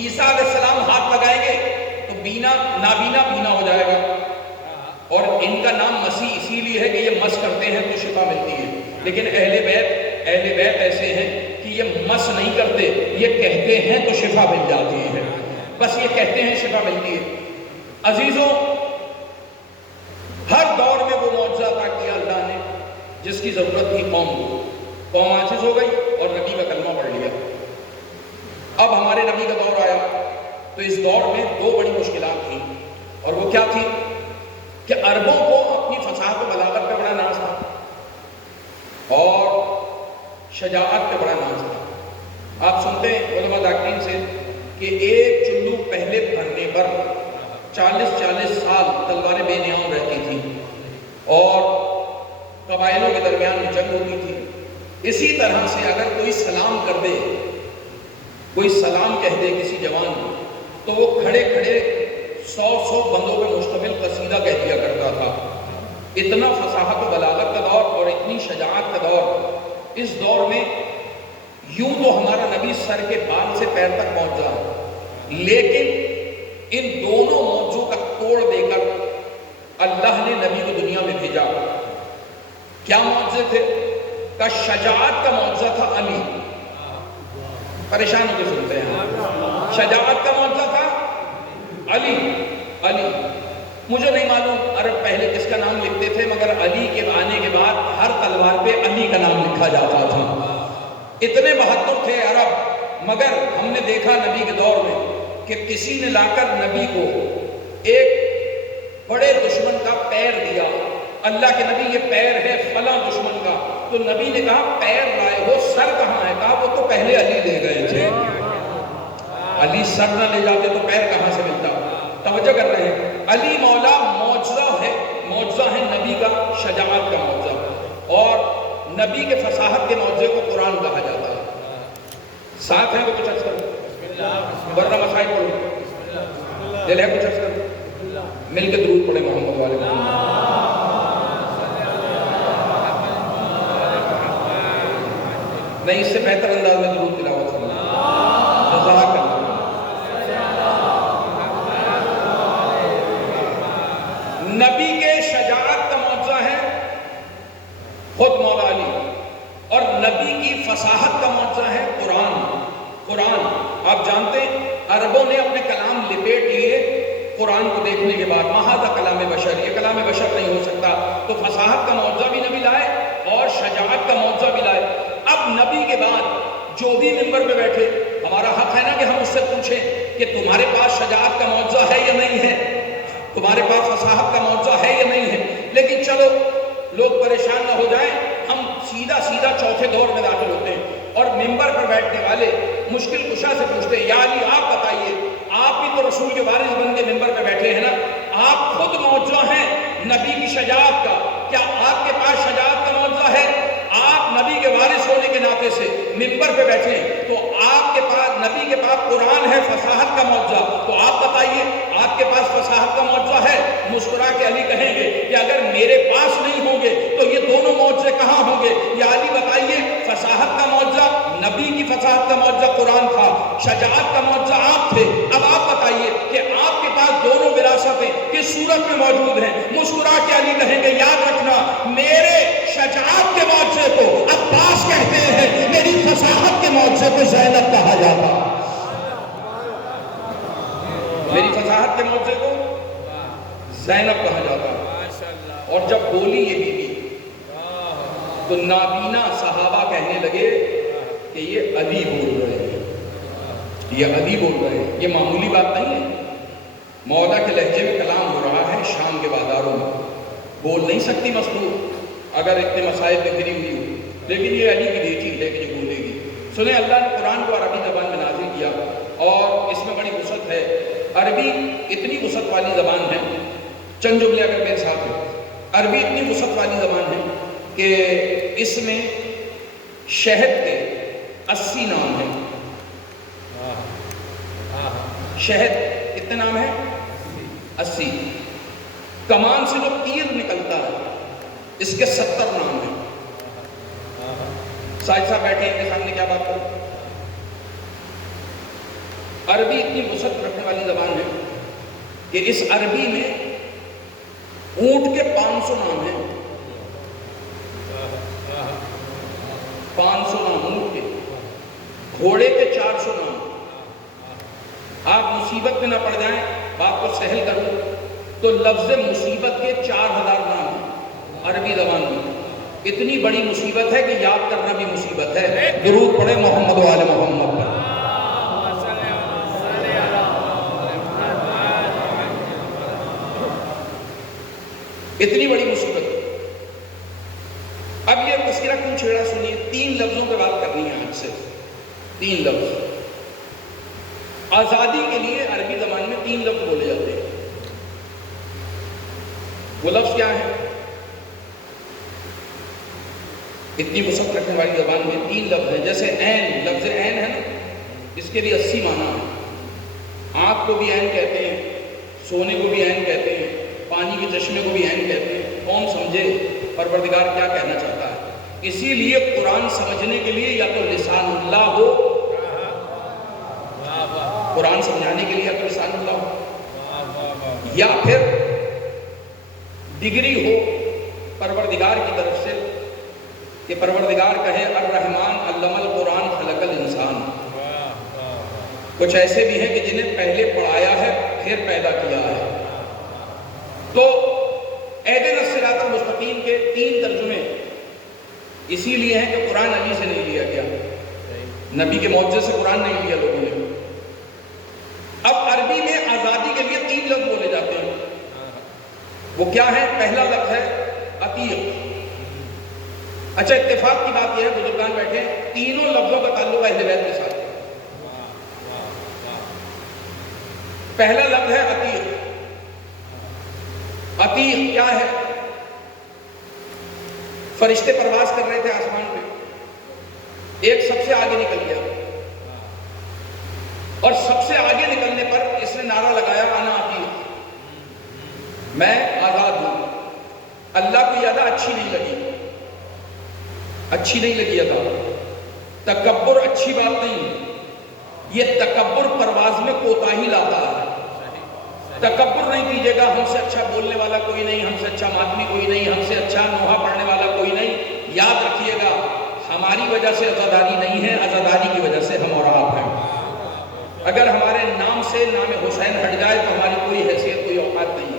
عیسیٰ علیہ السلام ہاتھ لگائیں گے تو بینا نابینا بینا ہو جائے گا, اور ان کا نام مسیح اسی لیے ہے کہ یہ مس کرتے ہیں تو شفا ملتی ہے. لیکن اہل بیت ایسے ہیں کہ یہ مس نہیں کرتے, یہ کہتے ہیں تو شفا مل جاتی ہے. بس یہ کہتے ہیں شفا ملتی ہے. عزیزوں, ہر دور میں وہ معجزہ عطا کیا اللہ نے جس کی ضرورت تھی قوم کو. قوم عاجز ہو گئی اور نبی کا کلمہ پڑھ لیا. اب ہمارے نبی کا دور آیا تو اس دور میں دو بڑی مشکلات تھیں, اور وہ کیا تھی کہ عربوں کو اپنی فصاحت و بلاغت پہ بڑا ناز تھا اور شجاعت پہ بڑا ناز تھا. آپ سنتے ہیں علماء داکرین سے کہ ایک چلو پہلے بھرنے پر 40 سال تلواریں بے نیام رہتی تھیں اور قبائلوں کے درمیان میں جنگ ہوتی تھی. اسی طرح سے اگر کوئی سلام کر دے, کوئی سلام کہہ دے کسی جوان کو, تو وہ کھڑے کھڑے 100 بندوں پہ مشتمل قصیدہ کہہ دیا کرتا تھا. اتنا فصاحت و بلاغت کا دور اور اتنی شجاعت کا دور. اس دور میں یوں تو ہمارا نبی سر کے بال سے پیر تک پہنچ جا, لیکن ان دونوں موضوع کا توڑ دے کر اللہ نے نبی کو دنیا میں بھیجا. کیا معجزے تھے؟ کا شجاعت کا معجزہ تھا علی. پریشان ہو کے سنتے ہیں. شجاعت کا معجزہ تھا علی. مجھے نہیں معلوم عرب پہلے کس کا نام لکھتے تھے, مگر علی کے آنے کے بعد ہر تلوار پہ علی کا نام لکھا جاتا تھا. اتنے بہادر تھے عرب. مگر ہم نے دیکھا نبی کے دور میں کہ کسی نے لا کر نبی کو ایک بڑے دشمن کا پیر دیا. اللہ کے نبی یہ پیر ہے فلاں دشمن کا. تو نبی نے کہا پیر لائے ہو, سر کہاں ہے؟ کہا وہ تو پہلے علی لے گئے تھے. علی سر نہ لے جاتے تو پیر کہاں سے ملتا؟ توجہ کر رہے ہیں. علی مولا معجزہ ہے نبی کا, شجاعت کا معجزہ. اور نبی کے فصاحت کے معجزے کو قرآن کہا جاتا ہے. ساتھ ہیں وہ کچھ عرض کرو, ورنہ مسائل پڑھو. دل ہے کچھ عرض کرو, مل کے درود پڑھے محمد والے محمد. نہیں, اس سے بہتر انداز میں درود تلاوت کرنا. جزاک اللہ. نبی کے شجاعت کا معجزہ ہے خود مولا علی, اور نبی کی فصاحت کا معجزہ ہے قرآن. آپ جانتے ہیں عربوں نے اپنے کلام لپیٹ لیے قرآن کو دیکھنے کے بعد. مہذا کلام بشر, یہ کلام بشر نہیں ہو سکتا. تو فصاحت کا معجزہ بھی نبی لائے اور شجاعت کا معجزہ بھی لائے. اب نبی کے بعد جو بھی منبر پہ بیٹھے, ہمارا حق ہے نا کہ ہم اس سے پوچھیں کہ تمہارے پاس شجاعت کا معجزہ ہے یا نہیں ہے, تمہارے پاس فصاحت کا معجزہ ہے یا نہیں ہے. لیکن چلو لوگ پریشان نہ ہو جائیں, ہم سیدھا چوتھے دور میں داخل ہوتے ہیں اور منبر پر بیٹھنے والے مشکل کشا سے پوچھتے ہیں, یا علی آپ بتائیے, آپ بھی تو رسول کے وارث بن کے منبر پہ بیٹھے ہیں نا, آپ خود معجزہ ہیں نبی کی شجاعت کا. کیا آپ کے پاس شجاعت کا معجزہ ہے؟ آپ نبی کے وارث ہونے کے ناطے سے منبر پہ بیٹھے ہیں تو آپ کے پاس, نبی کے پاس قرآن ہے فصاحت کا معجزہ. تو آپ بتائیے آپ کے پاس فصاحت کا معجزہ ہے؟ مسکرا کے علی کہیں گے کہ اگر میرے پاس نہیں ہوں گے تو یہ دونوں معجزے کہاں ہوں گے؟ یا علی بتائیے, فصاحت کا معجزہ نبی کی فصاحت کا معجزہ قرآن تھا, شجاعت کا معجزہ آپ تھے. اب آپ بتائیے کہ آپ کے پاس دونوں وراثتیں کس صورت میں موجود ہیں؟ مسکرا کے علی کہیں گے, یاد رکھنا میرے شجاعت کے معجزے کو عباس کہتے ہیں, میری فصاحت کے معجزے کو زینب کہا جاتا. میری فصاحت کے معجزے کو زینب کہا جاتا. اور جب بولی یہ بیوی تو نابینا صحابہ کہنے لگے کہ یہ علی بول رہے ہیں, یہ علی بول رہے ہیں. یہ معمولی بات نہیں ہے. مولا کے لہجے میں کلام ہو رہا ہے شام کے بازاروں میں. بول نہیں سکتی مخلوق اگر اتنے مسائل پہ گری ہوئی ہو, لیکن یہ علی کی بیٹی ہے کہ یہ بولے گی. سنیں, اللہ نے قرآن کو عربی زبان میں نازل کیا اور اس میں بڑی وسعت ہے. عربی اتنی وسعت والی زبان ہے, چند جملے اگر میرے ساتھ ہیں. عربی اتنی وسعت والی زبان ہے کہ اس میں شہد کے 80 نام ہیں. شہد کتنے نام ہیں؟ 80. کمان سے جو تیر نکلتا ہے اس کے 70 نام ہیں. سائد صاحب بیٹھے ہیں، ان کے سامنے کیا بات کروں. عربی اتنی وسعت رکھنے والی زبان ہے کہ اس عربی میں اونٹ کے 500 نام ہیں. 500 نام اونٹ کے، گھوڑے کے 400 نام. آپ مصیبت میں نہ پڑ جائیں، بات کو سہل کروں تو لفظ مصیبت کے 4000 نام ہیں عربی زبان میں. اتنی بڑی مصیبت ہے کہ یاد کرنا بھی مصیبت ہے. درود پڑھے محمد و آل محمد پر. اتنی بڑی مصیبت. اب یہ تذکرہ کیوں چھیڑا سنیے. 3 لفظوں پہ بات کرنی ہے آج سے. 3 لفظ. آزادی کے لیے عربی زبان میں 3 لفظ بولے جاتے ہیں. وہ لفظ کیا ہے؟ اتنی وسعت رکھنے والی زبان میں 3 لفظ ہیں. جیسے عین، لفظ عین ہے نا، اس کے بھی 80 معنی ہیں. آنکھ کو بھی عین کہتے ہیں، سونے کو بھی عین کہتے ہیں، پانی کے چشمے کو بھی عین کہتے ہیں. کون سمجھے پروردگار کیا کہنا چاہتا ہے. اسی لیے قرآن سمجھنے کے لیے یا تو لسان اللہ ہو، قرآن سمجھانے کے لیے یا تو لسان اللہ ہو، یا پھر ڈگری ہو پروردگار کی طرف سے کہ پروردگار کہے الرحمن علم القرآن خلق الانسان. کچھ ایسے بھی ہیں کہ جنہیں پہلے پڑھایا ہے پھر پیدا کیا ہے. تو اہدنا الصراط المستقیم کے 3 ترجمے اسی لیے ہیں کہ قرآن علی سے نہیں لیا گیا، نبی کے معجزے سے قرآن نہیں لیا لوگوں نے. اب عربی میں آزادی کے لیے 3 لفظ بولے جاتے ہیں. وہ کیا ہے؟ پہلا لفظ ہے عتیق. اچھا، اتفاق کی بات یہ ہے بزرگان بیٹھے ہیں، تینوں لفظوں کا تعلق اہل بیت کے ساتھ ہے. پہلا لفظ ہے عتیق. عتیق کیا ہے؟ فرشتے پرواز کر رہے تھے آسمان پہ، ایک سب سے آگے نکل گیا اور سب سے آگے نکلنے پر اس نے نعرہ لگایا انا عتیق، میں آزاد ہوں. اللہ کو یہ ادا اچھی نہیں لگی، اچھی نہیں لگی ادا. تکبر اچھی بات نہیں. یہ تکبر پرواز میں کوتاہی لاتا ہے. تکبر نہیں کیجیے گا. ہم سے اچھا بولنے والا کوئی نہیں، ہم سے اچھا ماتمی کوئی نہیں، ہم سے اچھا نوحہ پڑھنے والا کوئی نہیں. یاد رکھیے گا ہماری وجہ سے عزاداری نہیں ہے، عزاداری کی وجہ سے ہم اور آپ ہیں. اگر ہمارے نام سے نام حسین ہٹ جائے تو ہماری کوئی حیثیت، کوئی اوقات نہیں ہے.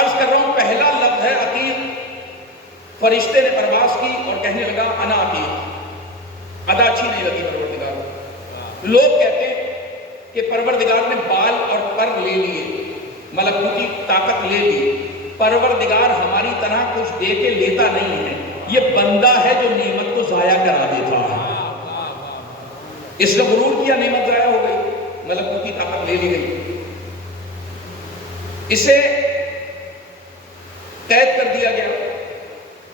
عرض کر رہا ہوں پہلا لفظ ہے عتیق. فرشتے نے پرواز کی اور کہنے لگا انا عتیق. ادا اچھی نہیں لگی پروردگار. لوگ کہتے ہیں کہ پروردگار نے بال اور پر لے لیے، ملکوتی طاقت لے لی. پروردگار ہماری طرح کچھ دے کے لیتا نہیں ہے. یہ بندہ ہے جو نعمت کو ضائع کرا دیتا ہے. اس نے غرور کیا، نعمت ضائع ہو گئی، ملکوتی طاقت لے لی گئی. اسے قید کر دیا گیا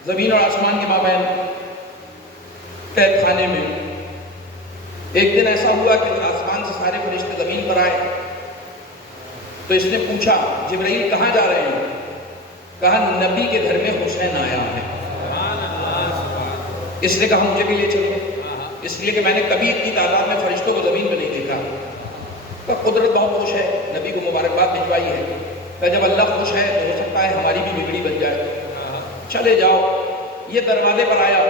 زمین اور آسمان کے مابین، قید خانے میں. ایک دن ایسا ہوا کہ آسمان سے سارے فرشتے زمین پر آئے تو اس نے پوچھا جبرائیل کہاں جا رہے ہیں؟ کہا نبی کے گھر میں حسین آیا ہے. اس نے کہا مجھے بھی لے چلو، اس لیے کہ میں نے کبھی اتنی تعداد میں فرشتوں کو زمین پہ نہیں دیکھا. تو قدرت بہت خوش ہے، نبی کو مبارکباد بھجوائی ہے. کہ جب اللہ خوش ہے تو ہو سکتا ہے ہماری بھی بگڑی بن جائے، چلے جاؤ. یہ دروازے پر آیا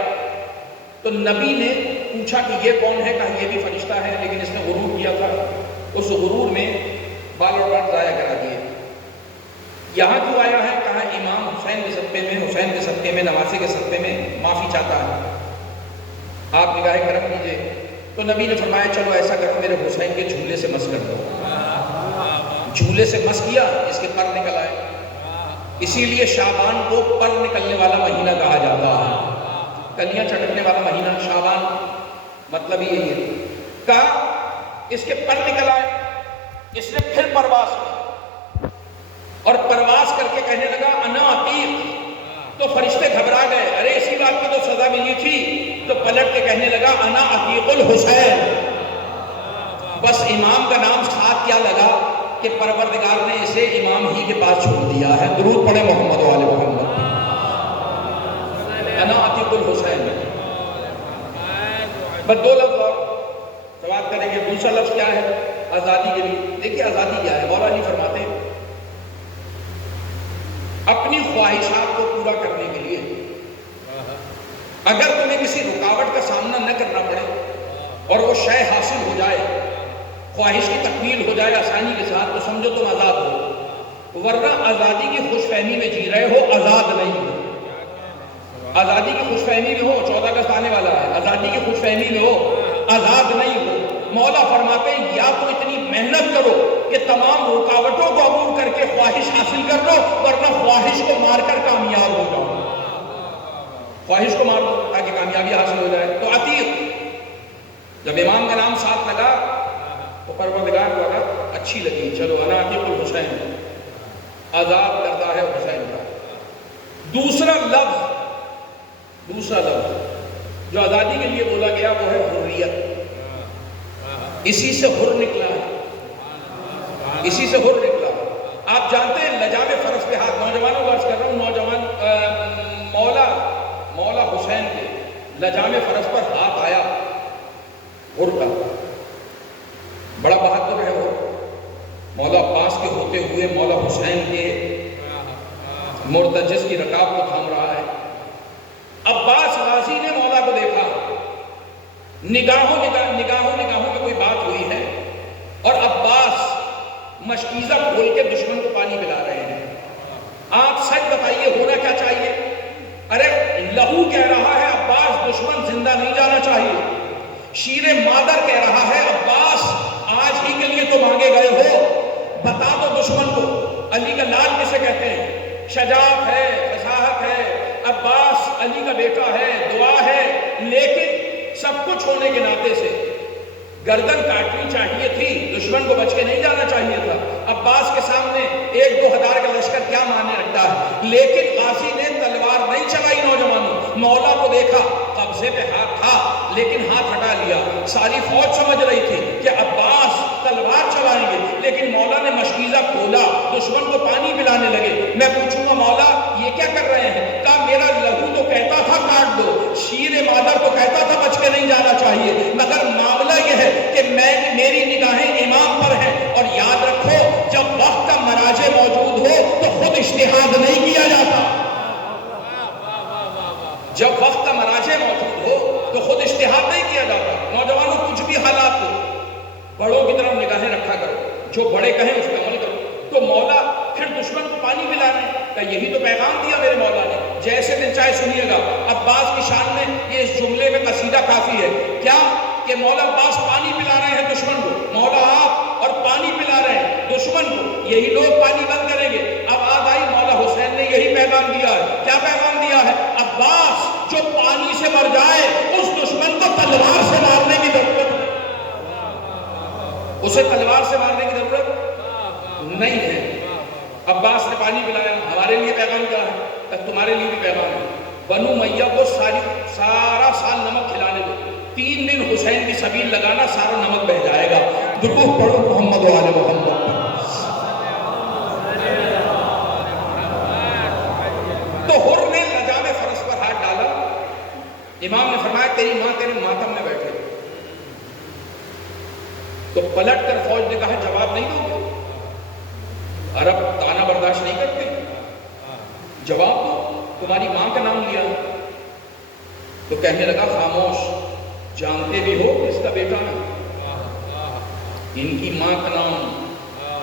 تو نبی نے پوچھا کہ یہ کون ہے؟ کہا یہ بھی فرشتہ ہے، لیکن اس نے غرور کیا تھا. اس غرور میں بال اور بال ضائع کرا دیے. یہاں کیوں آیا ہے؟ کہا امام حسین کے صدقے میں، حسین کے صدقے میں، نواسے کے صدقے میں معافی چاہتا ہے، آپ نگاہ کرم کیجیے. تو نبی نے فرمایا چلو ایسا کرو میرے حسین کے جھولے سے مس کر دو. جھولے سے مس کیا، اس کے پر نکل آئے. اسی لیے شعبان کو پر نکلنے والا مہینہ کہا جاتا ہے، کلیاں چٹکنے والا مہینہ شعبان، مطلب ہی یہی ہے. کہا اس کے پر نکل آئے. اس نے پھر پرواز کی اور پرواز کر کے کہنے لگا انا عتیق. تو فرشتے گھبرا گئے، ارے اسی بات کی تو سزا ملی تھی. تو پلٹ کے کہنے لگا انا عتیق الحسین. بس امام کا نام ساتھ کیا لگا کہ پروردگار نے اسے امام ہی کے پاس چھوڑ دیا ہے. درود پڑھے محمد و آل محمد. بس دو لفظ اور سوال کریں گے. دوسرا لفظ کیا ہے؟ آزادی کے لیے. دیکھیے آزادی کیا ہے. مولا علی فرماتے ہیں اپنی خواہشات کو پورا کرنے کے لیے اگر تمہیں کسی رکاوٹ کا سامنا نہ کرنا پڑے اور وہ شے حاصل ہو جائے، خواہش کی تکمیل ہو جائے آسانی کے ساتھ، تو سمجھو تم آزاد ہو. ورنہ آزادی کی خوش فہمی میں جی رہے ہو، آزاد نہیں ہو. آزادی کی خوش فہمی میں ہو، 14 اگست آنے والا ہے، آزادی کی خوش فہمی میں ہو، آزاد نہیں ہو. مولا فرماتے ہیں یا تو اتنی محنت کرو کہ تمام رکاوٹوں کو عبور کر کے خواہش حاصل کر لو، ورنہ خواہش کو مار کر کامیاب ہو جاؤ. خواہش کو مار لو تاکہ کامیابی حاصل ہو جائے. تو عتیق جب امام کا نام ساتھ لگا تو پروردگار کو لگا اچھی لگی، چلو انا عتیق الحسین، آزاد کردہ ہے حسین کا. دوسرا لفظ جو آزادی کے لیے بولا گیا وہ ہے حریت. اسی سے حر نکلا ہے، اسی سے حر نکلا. آپ جانتے ہیں لجام فرس پہ ہاتھ، نوجوانوں کو عرض کر رہا ہوں، نوجوان مولا حسین کے لجام فرس پر ہاتھ آیا حر کا. بڑا بہادر ہے وہ. مولا عباس کے ہوتے ہوئے مولا حسین کے مرتجز کی رکاب کو تھام رہا ہے. عباس غازی نے مولا کو دیکھا، نگاہوں میں کوئی بات ہوئی ہے اور عباس مشکیزہ کھول کے دشمن کو پانی پلا رہے ہیں. آپ سچ بتائیے ہونا کیا چاہیے؟ ارے لہو کہہ رہا ہے عباس دشمن زندہ نہیں جانا چاہیے. شیر مادر کہہ رہا ہے عباس آج ہی کے لیے تو مانگے گئے ہو، بتا دو دشمن کو علی کا لال کسے کہتے ہیں. شجاعت ہے، فصاحت ہے، عباس علی کا بیٹا ہے، دعا ہے، لیکن سب کچھ ہونے کے ناطے سے گردن کاٹنی چاہیے تھی، دشمن کو بچ کے نہیں جانا چاہیے تھا. عباس کے سامنے 1-2 ہزار کا لشکر کیا معنی رکھتا ہے؟ لیکن غازی نے تلوار نہیں چلائی. نوجوانوں مولا کو دیکھا، قبضے پہ ہاتھ تھا لیکن ہاتھ ہٹا لیا. ساری فوج سمجھ رہی تھی کہ عباس تلوار چلائیں گے، لیکن مولا نے مشکیزہ کھولا، دشمن کو پانی پلانے لگے. میں پوچھوں گا مولا یہ کیا کر رہے ہیں؟ کہا میرا لہو تو کہتا تھا کاٹ دو، شیر مادر تو کہتا تھا بچ کے نہیں جانا چاہیے، مگر معاملہ یہ ہے کہ میری نگاہیں امام پر ہیں. اور یاد رکھو جب وقت کا مراجع موجود ہو تو خود اشتہاد نہیں کیا جاتا. جب وقت کا مراجع موجود ہو تو خود اشتہاد نہیں کیا جاتا. نوجوانوں کچھ بھی حالات ہو بڑوں کی طرف نگاہیں رکھا کرو، جو بڑے کہیں اس پہ عمل کرو. تو مولا پھر دشمن کو پانی پلانے کا یہی تو پیغام دیا میرے مولا نے. جیسے دل چاہے سنیے گا. عباس کی شان میں یہ اس جملے میں قصیدہ کافی ہے. کیا کہ مولا عباس پانی پلا رہے ہیں دشمن کو، مولا آپ اور پانی پلا رہے ہیں دشمن کو، یہی لوگ پانی بند کریں گے. اب آج آئی مولا حسین نے یہی پیغام دیا ہے. کیا پیغام دیا ہے؟ عباس جو پانی سے مر جائے اس دشمن کو تلوار سے مارنے کی ضرورت ہے، اسے تلوار سے مارنے کی ضرورت نہیں ہے. عباس نے پانی پلایا. ہمارے لیے پیغام کیا ہے؟ تب تمہارے لیے بھی پیغام ہے. بنو امیہ کو سارا سال نمک کھلانے دو، 3 دن حسین کی سبیل لگانا، سارا نمک بہ جائے گا. درود پڑھو محمد و آل محمد. تو حر نے لجام فرس پر ہاتھ ڈالا. امام نے فرمایا تیری ماں تیرے ماتم میں بیٹھے. تو پلٹ کر فوج نے کہا جواب نہیں دو گے؟ عرب تانا برداشت نہیں کرتے، جواب دو، تمہاری ماں کا نام لیا. تو کہنے لگا خاموش، جانتے بھی ہو کس کا بیٹا ہے؟ ان کی ماں کا نام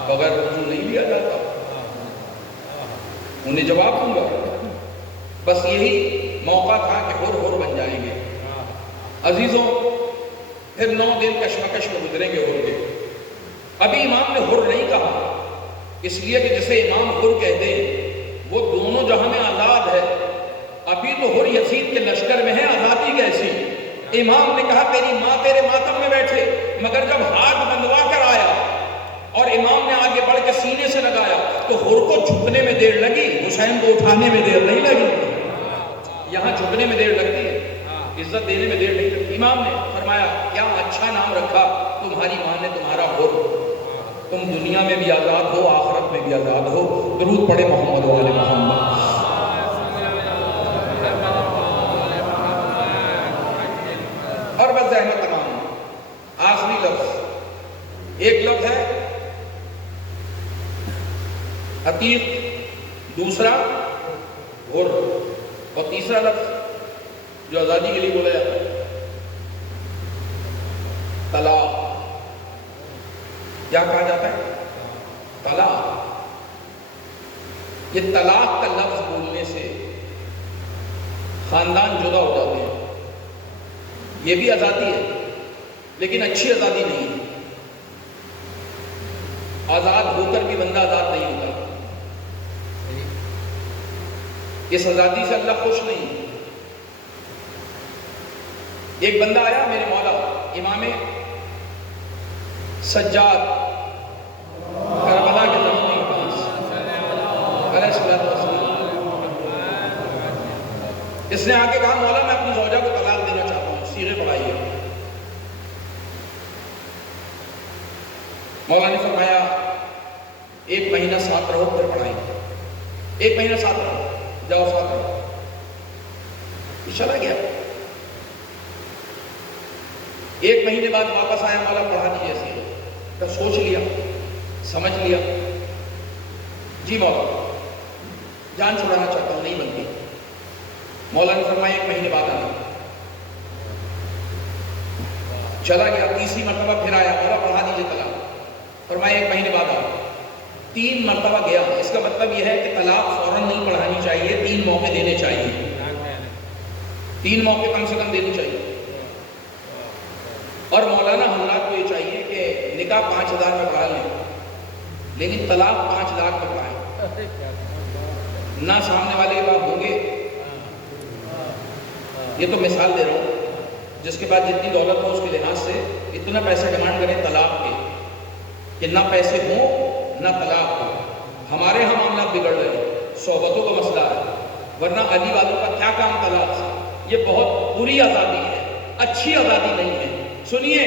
بغیر رجوع نہیں لیا جاتا. انہیں جواب دوں گا. بس یہی موقع تھا کہ حر بن جائیں گے. عزیزوں پھر 9 دن کشمکش میں گزریں گے حر کے. ابھی امام نے حر نہیں کہا، اس لیے کہ جسے امام حر کہہ دے وہ دونوں جہاں میں آزاد ہے. ابھی تو حر یزید کے لشکر میں ہے، آزادی کیسی؟ امام نے کہا تیری ماں تیرے ماتم میں بیٹھے. مگر جب ہاتھ بندوا کر آیا اور امام نے آگے بڑھ کے سینے سے لگایا تو حر کو جھکنے میں دیر لگی، حسین کو اٹھانے میں دیر نہیں لگی. یہاں جھکنے میں دیر لگتی ہے، عزت دینے میں دیر نہیں لگتی. امام نے فرمایا کیا اچھا نام رکھا تمہاری ماں نے تمہارا حر. تم دنیا میں بھی آزاد ہو، آخرت میں بھی آزاد ہو. درود پڑھے محمد و آل محمد. اور بس زحمت عقیق، دوسرا غر، اور تیسرا لفظ جو آزادی کے لیے بولا جاتا ہے طلاق. کیا کہا جاتا ہے؟ طلاق. یہ طلاق کا لفظ بولنے سے خاندان جدا ہو جاتے ہیں. یہ بھی آزادی ہے لیکن اچھی آزادی نہیں ہے. آزاد ہو کر بھی بندہ آزاد نہیں ہوتا. اس آزادی سے اللہ خوش نہیں ہے. ایک بندہ آیا میرے مولا امام سجاد کربلا کے زمین کے پاس علیہ الصلوۃ والسلام. اس نے آ کے کہا مولا میں اپنی زوجہ کو طلاق دینا چاہتا ہوں، سیغے پڑھائیے. مولا نے فرمایا 1 مہینہ ساتھ رہو پھر پڑھائیں. 1 مہینہ ساتھ رہو، جاؤ ساتھ رہو. چلا گیا. 1 مہینے بعد واپس آیا، مولا پڑھا دیجیے ایسے. تو سوچ لیا، سمجھ لیا، جی مولا جان چھڑانا چاہتا ہوں، نہیں بنتی. مولا نے فرمایا 1 مہینے بعد آنا. چلا گیا. تیسری مرتبہ پھر آیا، مولا پڑھا دیجیے طلاق. فرمایا 1 مہینے بعد آنا. 3 مرتبہ گیا. اس کا مطلب یہ ہے کہ طلاق فوراً نہیں پڑھانی چاہیے، 3 موقع دینے چاہیے. 3 موقع کم سے کم دینے چاہیے. اور مولانا حضرات کو یہ چاہیے کہ نکاح 5,000 میں پڑھا لیں لیکن طلاق 5 لاکھ میں پڑھائیں. نہ سامنے والے کے بعد ہوں گے. یہ تو مثال دے رہا ہوں. جس کے بعد جتنی دولت ہو اس کے لحاظ سے اتنا پیسہ ڈیمانڈ کریں طلاق کے کہ نہ پیسے ہوں نہ طلاق ہو. ہمارے ہاں معاملات بگڑ رہے ہیں، صحبتوں کا مسئلہ ہے. ورنہ علی والوں کا کیا کام طلاق سے؟ یہ بہت بری آزادی ہے، اچھی آزادی نہیں ہے. سنیے،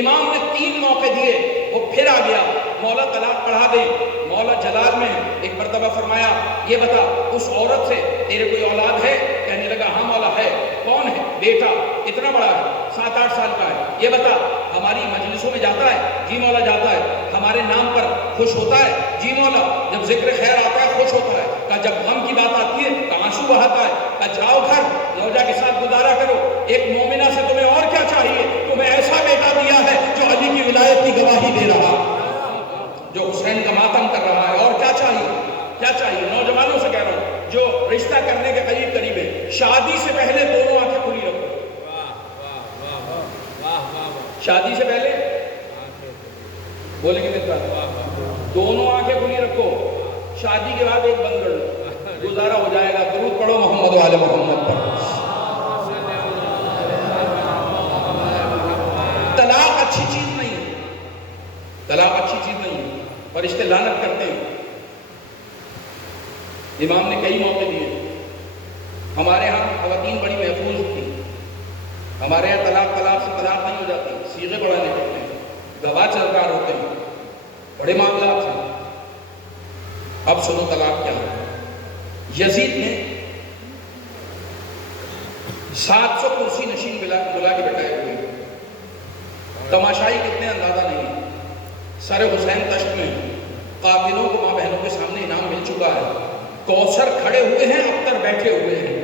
امام نے 3 موقع دیے، وہ پھر آ گیا. مولا طلاق پڑھا دے. مولا جلال میں ایک مرتبہ فرمایا یہ بتا اس عورت سے تیرے کوئی اولاد ہے؟ کہنے لگا ہاں مولا ہے. کون ہے؟ بیٹا اتنا بڑا ہے، 7-8 سال کا ہے. یہ بتا ہماری مجلسوں میں جاتا ہے؟ جی مولا جاتا ہے. ہمارے نام پر خوش ہوتا ہے؟ جی مولا. جب ذکر خیر آتا ہے خوش ہوتا ہے؟ کہا جب غم کی بات آتی ہے تو آنسو بہاتا ہے. کہا جاؤ گھر زوجہ کے ساتھ گزارا کرو. ایک مومنہ سے تمہیں اور کیا چاہیے؟ تمہیں ایسا بیٹا دیا ہے جو علی کی ولایت کی گواہی دے رہا، جو حسین کا ماتم کر رہا ہے. اور کیا چاہیے؟ کیا چاہیے؟ نوجوانوں سے کہہ رہا ہوں جو رشتہ کرنے کے قریب قریب ہے، شادی سے پہلے دونوں آنکھیں کھلی رکھو. شادی سے پہلے بولیں گے میرے پاس، دونوں آنکھیں کھلی رکھو. شادی کے بعد ایک بند کر لو، گزارا ہو جائے گا. درود پڑھو محمد و آل محمد پر. طلاق اچھی چیز نہیں ہے. طلاق اچھی چیز نہیں ہے. فرشتے لعنت کرتے ہیں. امام نے کئی موقع دیے. ہمارے ہاں خواتین بڑی محفوظ تھی. ہمارے یہاں طلاق سے طلاق نہیں ہو جاتی، سیغے پڑھانے پڑتے ہیں، گواہ چلکار ہوتے ہیں، بڑے معاملات ہیں. اب سنو طلاق کیا ہے. یزید نے 700 کرسی نشین بلا کے بٹھائے ہوئے. تماشائی کتنے اندازہ نہیں ہے. سر حسین تشت میں قاتلوں کو ماں بہنوں کے سامنے انعام مل چکا ہے. کوثر کھڑے ہوئے ہیں، ابتر بیٹھے ہوئے ہیں.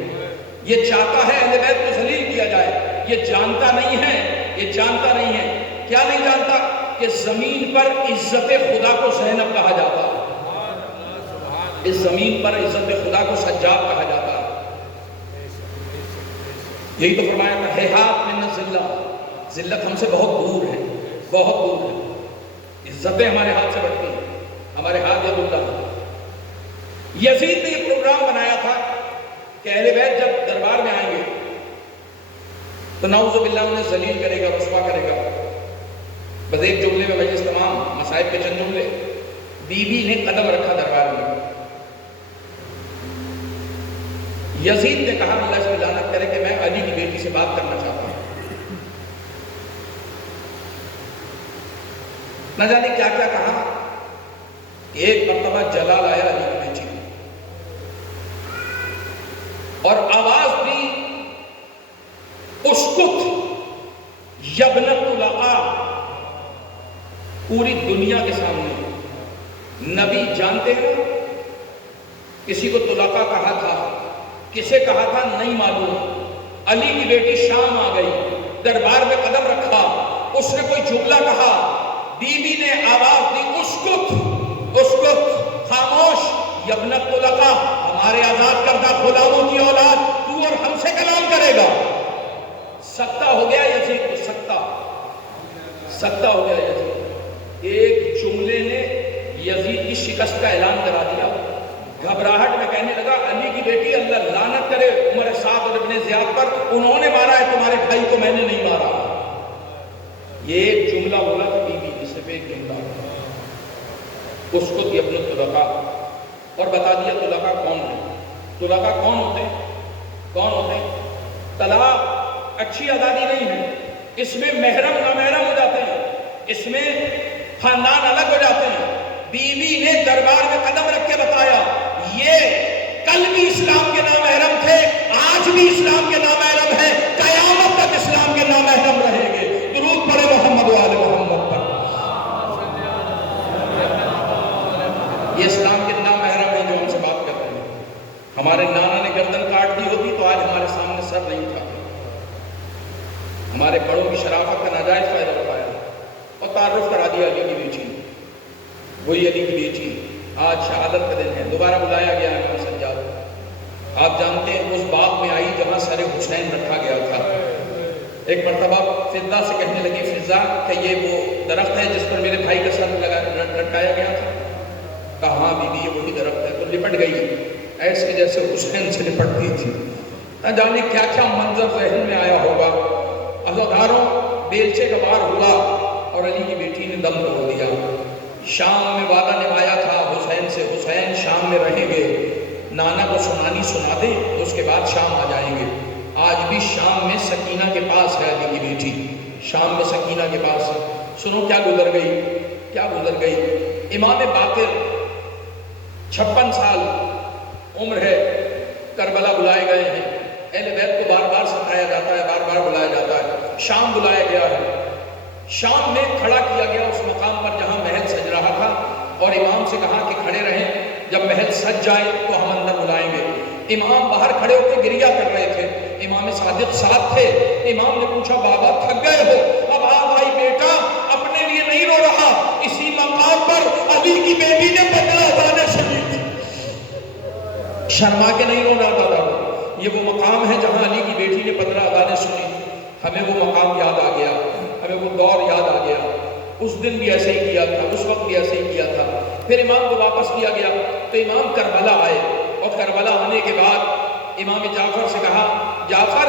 یہ چاہتا ہے اہل بیت کو ذلیل کیا جائے. یہ جانتا نہیں ہے، یہ جانتا نہیں ہے. کیا نہیں جانتا؟ کہ زمین پر عزت خدا کو زینب کہا جاتا ہے. اس زمین پر عزت خدا کو سجاد کہا جاتا ہے. یہی تو فرمایا تھا ہیہات من الذلہ، ذلت ہم سے بہت دور ہے، بہت دور ہے. عزتیں ہمارے ہاتھ سے بڑھتی ہیں، ہمارے ہاتھ ید اللہ. یزید نے یہ پروگرام بنایا تھا کہ اہل بیت جب دربار میں آئیں گے تو نعوذ باللہ انہیں ذلیل کرے گا، رسوا کرے گا. بس ایک جملے میں مجلس تمام مصائب کے چند جملے. بی بی نے قدم رکھا دربار میں. یزید نے کہا اللہ اس میں لعنت کرے کہ میں علی کی بیٹی سے بات کرنا چاہتا ہوں. نہ جانے کیا کیا کہا. ایک مرتبہ جلال آیا علی کی بیٹی اور آواز بھی اسکت یبنت لقا. پوری دنیا کے سامنے نبی جانتے ہیں کو طلقہ کہا تھا؟ کسے کہا تھا؟ نہیں معلوم۔ علی کی بیٹی شام آ گئی، دربار میں قدم رکھا، اس نے کوئی جملہ کہا، بیوی نے آواز دی، اسکت اسکت، خاموش، یبنت طلقہ، ہمارے آزاد کردہ غلاموں کی اولاد، تو اور ہم سے کلام کرے گا؟ سکتہ ہو گیا یزید کو، سکتہ ہو گیا یزید۔ ایک جملے نے یزید کی شکست کا اعلان کرا دیا۔ گھبراہٹ میں کہنے لگا، علی کی بیٹی اللہ لعنت کرے عمر سعد اور ابن زیاد پر، انہوں نے مارا ہے تمہارے بھائی کو، میں نے نہیں مارا۔ یہ ایک جملہ بولا تھا بیوی نے، صرف ایک جملہ، اس کو ابن طلقہ، اور بتا دیا طلقہ کون ہے۔ طلقہ کون ہوتے ہیں؟ کون ہوتے ہیں؟ طلاق اچھی آزادی نہیں ہے، اس میں محرم نامحرم ہو جاتے ہیں، اس میں خاندان الگ ہو جاتے ہیں۔ بیوی نے دربار میں قدم رکھ کے بتایا، یہ کل بھی اسلام کے نامحرم تھے، آج بھی اسلام کے نامحرم ہیں، قیامت تک اسلام کے نامحرم رہیں گے۔ درود پڑھے محمد و آل محمد پر۔ یہ اسلام کے نامحرم ہیں جو ہم سے بات کر رہے ہیں۔ ہمارے نانا نے گردن کاٹ دی ہوتی تو آج ہمارے سامنے سر نہیں تھا۔ ہمارے بڑوں کی شرافت کا ناجائز فائدہ اٹھایا اور تعارف کرا دیا علی کی بیٹی، وہی علی کی بیٹی۔ آج شہادت کا دن ہے، دوبارہ بلایا گیا ہے امام سجاد۔ آپ جانتے ہیں اس باغ میں آئی جہاں سر حسین رکھا گیا تھا۔ ایک مرتبہ فضہ سے کہنے لگی، فضہ کہ یہ وہ درخت ہے جس پر میرے بھائی کا سر لٹکایا گیا تھا؟ کہا ہاں بی بی یہ وہی درخت ہے۔ تو لپٹ گئی ایسے جیسے حسین سے لپٹتی تھی۔ نہ جانے کیا کیا منظر ذہن میں آیا ہوگا۔ عزاداروں، بیلچے کا وار ہوا اور علی کی بیٹی نے دم توڑ دیا۔ شام میں وعدہ نبھایا تھا حسین سے، حسین شام میں رہیں گے، نانا کو سنانی سنا دیں تو اس کے بعد شام آ جائیں گے۔ آج بھی شام میں سکینہ کے پاس ہے علی کی بیٹی، شام میں سکینہ کے پاس ہے۔ سنو کیا گزر گئی، کیا گزر گئی۔ امام باقر 56 سال عمر ہے، کربلا بلائے گئے ہیں۔ اہل بیت کو بار بار ستایا جاتا ہے، بار بار بلایا جاتا ہے۔ شام بلایا گیا ہے، شام میں کھڑا کیا گیا اس مقام پر جہاں محل سج رہا تھا، اور امام سے کہا کہ کھڑے رہیں، جب محل سج جائے تو ہم اندر بلائیں گے۔ امام باہر کھڑے ہو کے گریہ کر رہے تھے، امام صادق ساتھ تھے۔ امام نے پوچھا بابا تھک گئے ہو؟ اب آئی بیٹا اپنے لیے نہیں رو رہا، اسی مقام پر علی کی بیٹی نے 15 اذانیں سنی تھی، شرما کے نہیں رونا دادا۔ یہ وہ مقام ہے جہاں علی کی بیٹی نے 15 اذانیں سنی۔ ہمیں وہ مقام یاد آ گیا، ہمیں وہ دور یاد آ گیا۔ اس دن بھی ایسے ہی کیا تھا، اس وقت بھی ایسے ہی کیا تھا۔ پھر امام کو واپس کیا گیا تو امام کربلا آئے، اور کربلا آنے کے بعد امام جعفر سے کہا، جعفر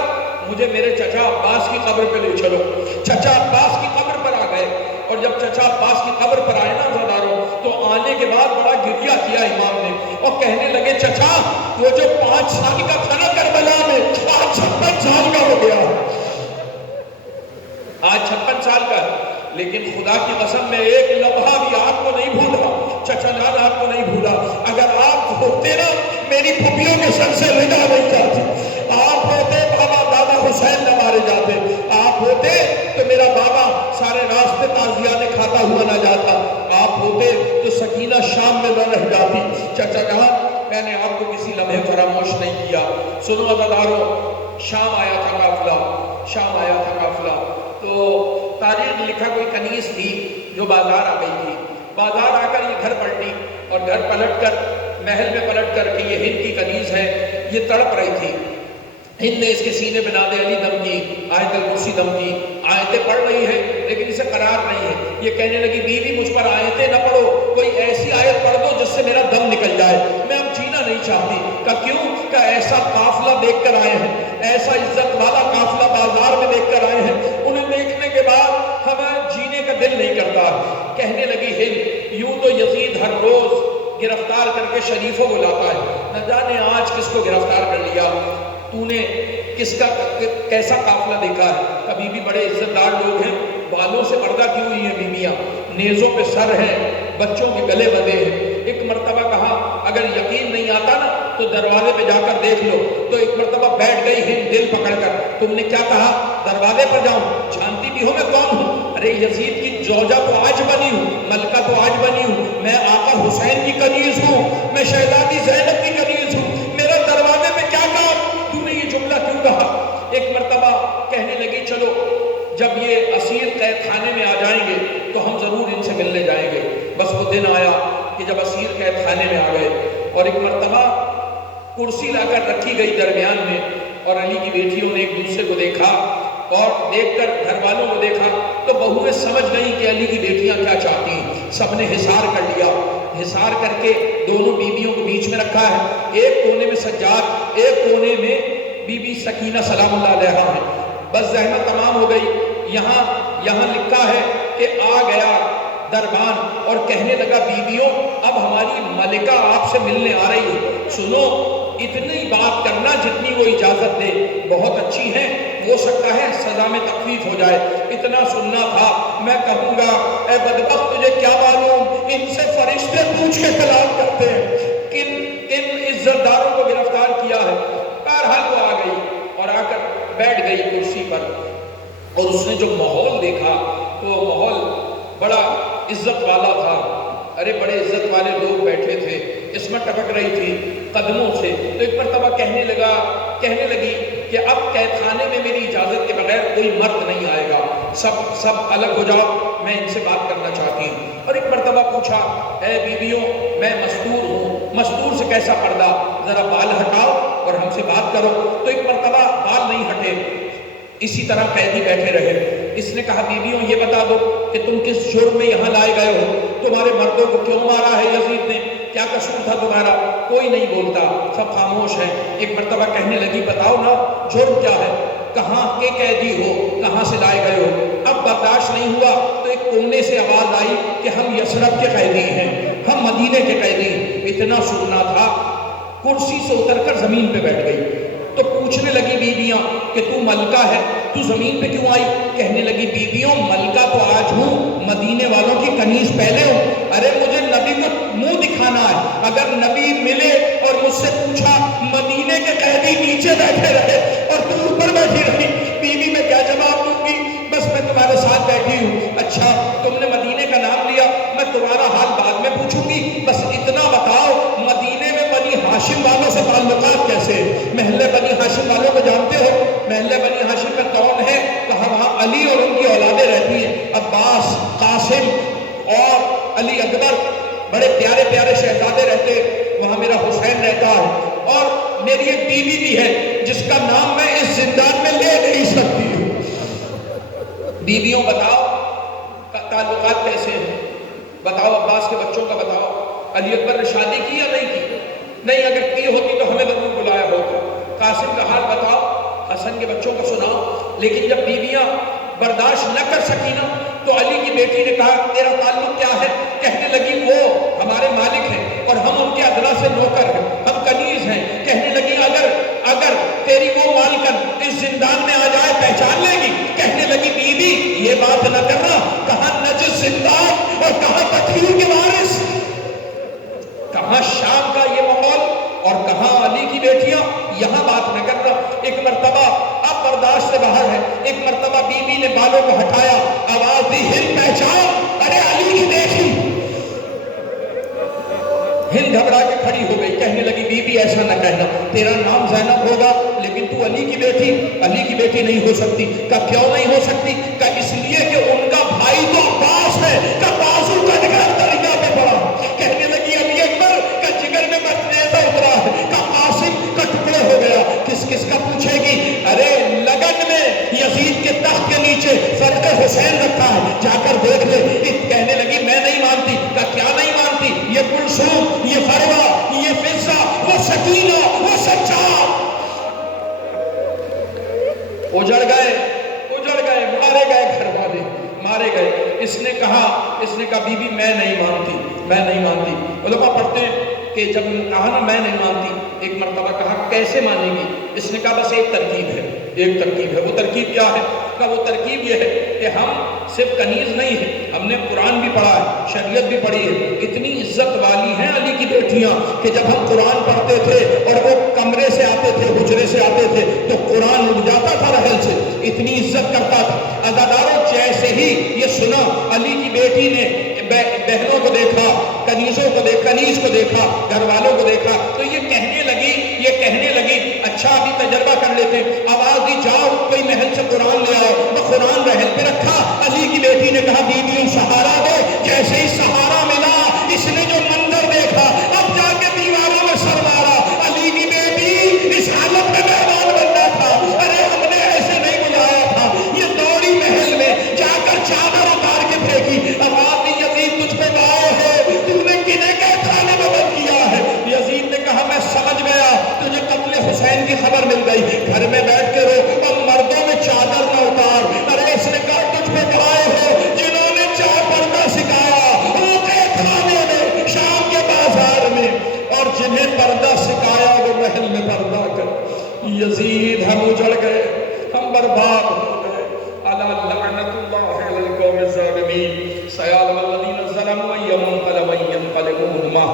مجھے میرے چچا عباس کی قبر پہ لے چلو۔ چچا عباس کی قبر پر آ گئے، اور جب چچا عباس کی قبر پر آئے نا عزاداروں، تو آنے کے بعد بڑا گریہ کیا امام نے، اور کہنے لگے چچا وہ جو 5 سال کا تھا نا کربلا میں، آج 56 سال کا ہو گیا، آج 56 سال کا ہے۔ لیکن خدا کی قسم میں ایک لمحہ بھی آپ کو نہیں بھولا، چچا جان آپ کو نہیں بھولا۔ اگر آپ ہوتے نا میری پھوپھیوں کے سر سے ردا نہیں جاتی، آپ ہوتے بابا دادا حسین نہ مارے جاتے، آپ ہوتے تو میرا بابا سارے راستے تازیانے کھاتا ہوا نہ جاتا، آپ ہوتے تو سکینہ شام میں نہ رہ جاتی۔ چچا جان میں نے آپ کو کسی لمحے فراموش نہیں کیا۔ سنو عزاداروں، شام آیا تھا قافلہ، شام آیا تھا قافلہ، تو تاریخ لکھا کوئی کنیز تھی جو بازار آ گئی تھی، بازار آ کر یہ گھر پلٹی، اور گھر پلٹ کر محل میں پلٹ کر کہ یہ ہند کی کنیز ہے، یہ تڑپ رہی تھی۔ ہند نے اس کے سینے پہ ناد علی دم کی، آیت الکرسی دم کی، آیتیں پڑھ رہی ہے لیکن اسے قرار نہیں ہے۔ یہ کہنے لگی بیوی مجھ پر آیتیں نہ پڑھو، کوئی ایسی آیت پڑھ دو جس سے میرا دم نکل جائے، میں اب جینا نہیں چاہتی۔ کہا کیوں؟ کہ ایسا قافلہ دیکھ کر آئے ہیں، ایسا عزت والا قافلہ بازار میں دیکھ کر آئے ہیں، انہیں دیکھنے کے بعد ہمیں جینے کا دل نہیں کرتا۔ کہنے لگی ہند یوں تو یزید ہر روز گرفتار کر کے شریفوں کو لاتا ہے، نہ جانے آج کس کو گرفتار کر لیا، تو نے کس کا کیسا قافلہ دیکھا ہے؟ کبھی بھی بڑے عزت دار لوگ ہیں، بالوں سے پردہ کی ہوئی ہیں بیویاں، نیزوں پہ سر ہیں، بچوں کے گلے بندھے ہیں۔ ایک مرتبہ کہا اگر یقین نہیں آتا نا تو دروازے پہ جا کر دیکھ لو، تو ایک مرتبہ بیٹھ گئی ہند دل پکڑ کر، تم نے کیا کہا؟ دروازے پر جاؤں؟ جانتی بھی ہو میں کون ہوں؟ ارے یزید کی زوجہ تو آج بنی ہوں، ملکہ تو آج بنی ہوں، میں آقا حسین کی کنیز ہوں، میں شہزادی زینب کی کنیز ہوں۔ کرسی لا کر رکھی گئی درمیان میں، اور علی کی بیٹیوں نے ایک دوسرے کو دیکھا اور دیکھ کر گھر والوں کو دیکھا تو بہویں سمجھ گئی کہ علی کی بیٹیاں کیا چاہتی ہیں۔ سب نے حصار کر لیا، حصار کر کے دونوں بیویوں کو بیچ میں رکھا ہے، ایک کونے میں سجاد، ایک کونے میں بی بی سکینہ سلام اللہ علیہا ہے۔ بس زحمت تمام ہو گئی۔ یہاں لکھا ہے کہ آ گیا دربان اور کہنے لگا بیویوں اب ہماری ملکہ آپ سے ملنے آ رہی ہے، سنو اتنی بات کرنا جتنی وہ اجازت دے، بہت اچھی ہیں، ہو سکتا ہے سزا میں تخفیف ہو جائے، اتنا سننا تھا۔ میں کہوں گا اے بدبخت تجھے کیا معلوم ان سے فرشتے پوچھ کے کلام کرتے ہیں، کن عزت داروں کو گرفتار کیا ہے۔ بہرحال وہ آ گئی اور آ کر بیٹھ گئی کرسی پر، اور اس نے جو ماحول دیکھا تو وہ ماحول بڑا عزت والا تھا۔ ارے بڑے عزت والے لوگ بیٹھے تھے، اس میں ٹپک رہی تھی قدموں سے، تو ایک مرتبہ کہنے لگی کہ اب قید خانے میں میری اجازت کے بغیر کوئی مرد نہیں آئے گا، سب الگ ہو جاؤ، میں ان سے بات کرنا چاہتی ہوں۔ اور ایک مرتبہ پوچھا اے بیویوں میں مستور ہوں، مستور سے کیسا پردہ، ذرا بال ہٹاؤ اور ہم سے بات کرو۔ تو ایک مرتبہ بال نہیں ہٹے، اسی طرح قیدی بیٹھے رہے۔ اس نے کہا بیویوں یہ بتا دو کہ تم کس جرم میں یہاں لائے گئے ہو، تمہارے مردوں کو کیوں مارا ہے یزید نے، کیا قصور تھا تمہارا؟ کوئی نہیں بولتا، سب خاموش ہیں۔ ایک مرتبہ کہنے لگی بتاؤ نا جرم کیا ہے، کہاں کے قیدی ہو، کہاں سے لائے گئے ہو؟ اب برداشت نہیں ہوا تو ایک کونے سے آواز آئی کہ ہم یثرب کے قیدی ہیں، ہم مدینے کے قیدی ہیں۔ اتنا سننا تھا، کرسی سے اتر کر زمین پہ بیٹھ گئی۔ تو پوچھنے لگی بیویاں کہ تو ملکہ ہے، تو زمین پہ کیوں آئی؟ کہنے لگی بیویوں ملکہ تو آج ہوں، مدینے والوں کی کنیز پہلے ہوں۔ ارے مجھے نبی کو منہ دکھانا ہے، اگر نبی ملے اور مجھ سے پوچھا مدینے کے قیدی نیچے بیٹھے رہے اور تو اوپر بیٹھی رہی، بیوی میں کیا جواب دوں گی؟ بس میں تمہارے ساتھ بیٹھی ہوں۔ اچھا تم نے مدینے کا نام لیا، میں تمہارا حال بعد میں پوچھوں گی، بس اتنا بتاؤ مدینے میں بنی ہاشم والوں سے تعلقات کیسے؟ محلے بنی ہاشم والوں کو جانتے ہو؟ محلے بنی ہاشم میں کون ہے؟ کہا وہاں علی اور ان کی اولادیں رہتی ہیں، عباس، قاسم اور علی اکبر، بڑے پیارے پیارے شہزادے رہتے، وہاں میرا حسین رہتا ہے، اور میری ایک بیوی بھی ہے جس کا نام میں اس زندان میں لے نہیں سکتی ہوں۔ بیویوں بتاؤ تعلقات کیسے ہیں؟ بتاؤ عباس کے بچوں کا بتاؤ، علی اکبر نے شادی کی یا نہیں کی؟ نہیں، اگر کی ہوتی تو ہمیں ضرور بلایا ہوتا۔ قاسم کا حال بتاؤ، حسن کے بچوں کو سناؤ۔ لیکن جب بیویاں برداشت نہ کر سکی نا تو علی کی بیٹی نے کہا تیرا تعلق کیا ہے؟ کہنے لگی وہ ہمارے مالک ہیں اور ہم ان کے ادنا سے نوکر ہیں، ہم کنیز ہیں۔ کہنے لگی اگر تیری وہ مالکن اس زندان میں آ جائے پہچان لے گی؟ کہنے لگی بیوی یہ بات نہ کرنا، کہاں نجس زندان اور کہاں تطہیر کے وارث، کہاں شام کا یہ ماحول اور کہاں علی کی بیٹیاں، یہاں بات نہ کرنا۔ ایک مرتبہ اب برداشت سے باہر ہے، ایک مرتبہ بیوی نے بالوں کو ہٹایا، آواز دی ہند پہچان، ارے علی کی بیٹی۔ ہند گھبرا کے کھڑی ہو گئی، کہنے لگی بیوی ایسا نہ کہنا، تیرا نام زینب ہوگا لیکن تو علی کی بیٹی نہیں ہو سکتی۔ کہ کیوں نہیں ہو سکتی؟ کہ اس لیے کہ ان کا بھائی تو عباس ہے، کہ بازو کا نگاہ دریا پہ پڑا۔ کہنے لگی علی اکبر کا جگر میں متنیزہ اترا ہے، کہ قاسم کا ٹکڑے ہو گیا، کس کا پوچھے گی؟ ارے لگن میں یزید کے تخت کے نیچے فرق حسین رکھا ہے، جا کر دیکھ لے۔ کہنے لگی میں نہیں مانتی۔ کہ کیا نہیں مانتی؟ یہ کلثوم، یہ فروا، یہ فضہ، وہ سکینہ، وہ سجاد اجڑ گئے، مارے گئے، گھر والے مارے گئے۔ اس نے کہا بی بی میں نہیں مانتی۔ علماء پڑھتے ہیں کہ جب کہا نا میں نہیں مانتی، ایک مرتبہ کہا کیسے مانے گی؟ اس نے کہا بس ایک ترکیب ہے۔ وہ ترکیب کیا ہے؟ کہ وہ ترکیب یہ ہے کہ ہم صرف کنیز نہیں ہیں، ہم نے قرآن بھی پڑھا ہے، شریعت بھی پڑھی ہے۔ اتنی عزت والی ہیں علی کی بیٹیاں کہ جب ہم قرآن پڑھتے تھے اور وہ کمرے سے آتے تھے، حجرے سے آتے تھے تو قرآن اٹھ جاتا تھا رحل سے، اتنی عزت کرتا تھا۔ عزاداروں جیسے ہی یہ سنا علی کی بیٹی نے بہنوں کو دیکھا، کنیز کو دیکھا، گھر والوں کو دیکھا تو یہ کہنے لگی اچھا ابھی تجربہ کر لیتے ہیں۔ آواز دی جاؤ کوئی محل سے قرآن لے آؤ۔ تو قرآن رحل پہ رکھا۔ علی کی بیٹی نے کہا بیویوں سہارا دو۔ جیسے ہی سہارا ملا، اس نے جو منظر دیکھا اب جا کے دیواروں میں سر مارا۔ علی کی بیٹی کی خبر مل گئی، گھر میں بیٹھ کے رو، اور مردوں میں چادر نہ اتار۔ ارے اس نے کہا تجھ پہ بھائی ہو جنہوں نے پردہ سکھایا روٹے کھانے میں شام کے بازار میں، اور جنہیں پردہ سکھایا وہ محل میں پردہ کر۔ یزید ہم اجڑ گئے، ہم برباد ہو گئے۔ الا لعنت اللہ علی القوم الظالمین سیعلم الذین ظلموا ای منقلب ینقلبون ما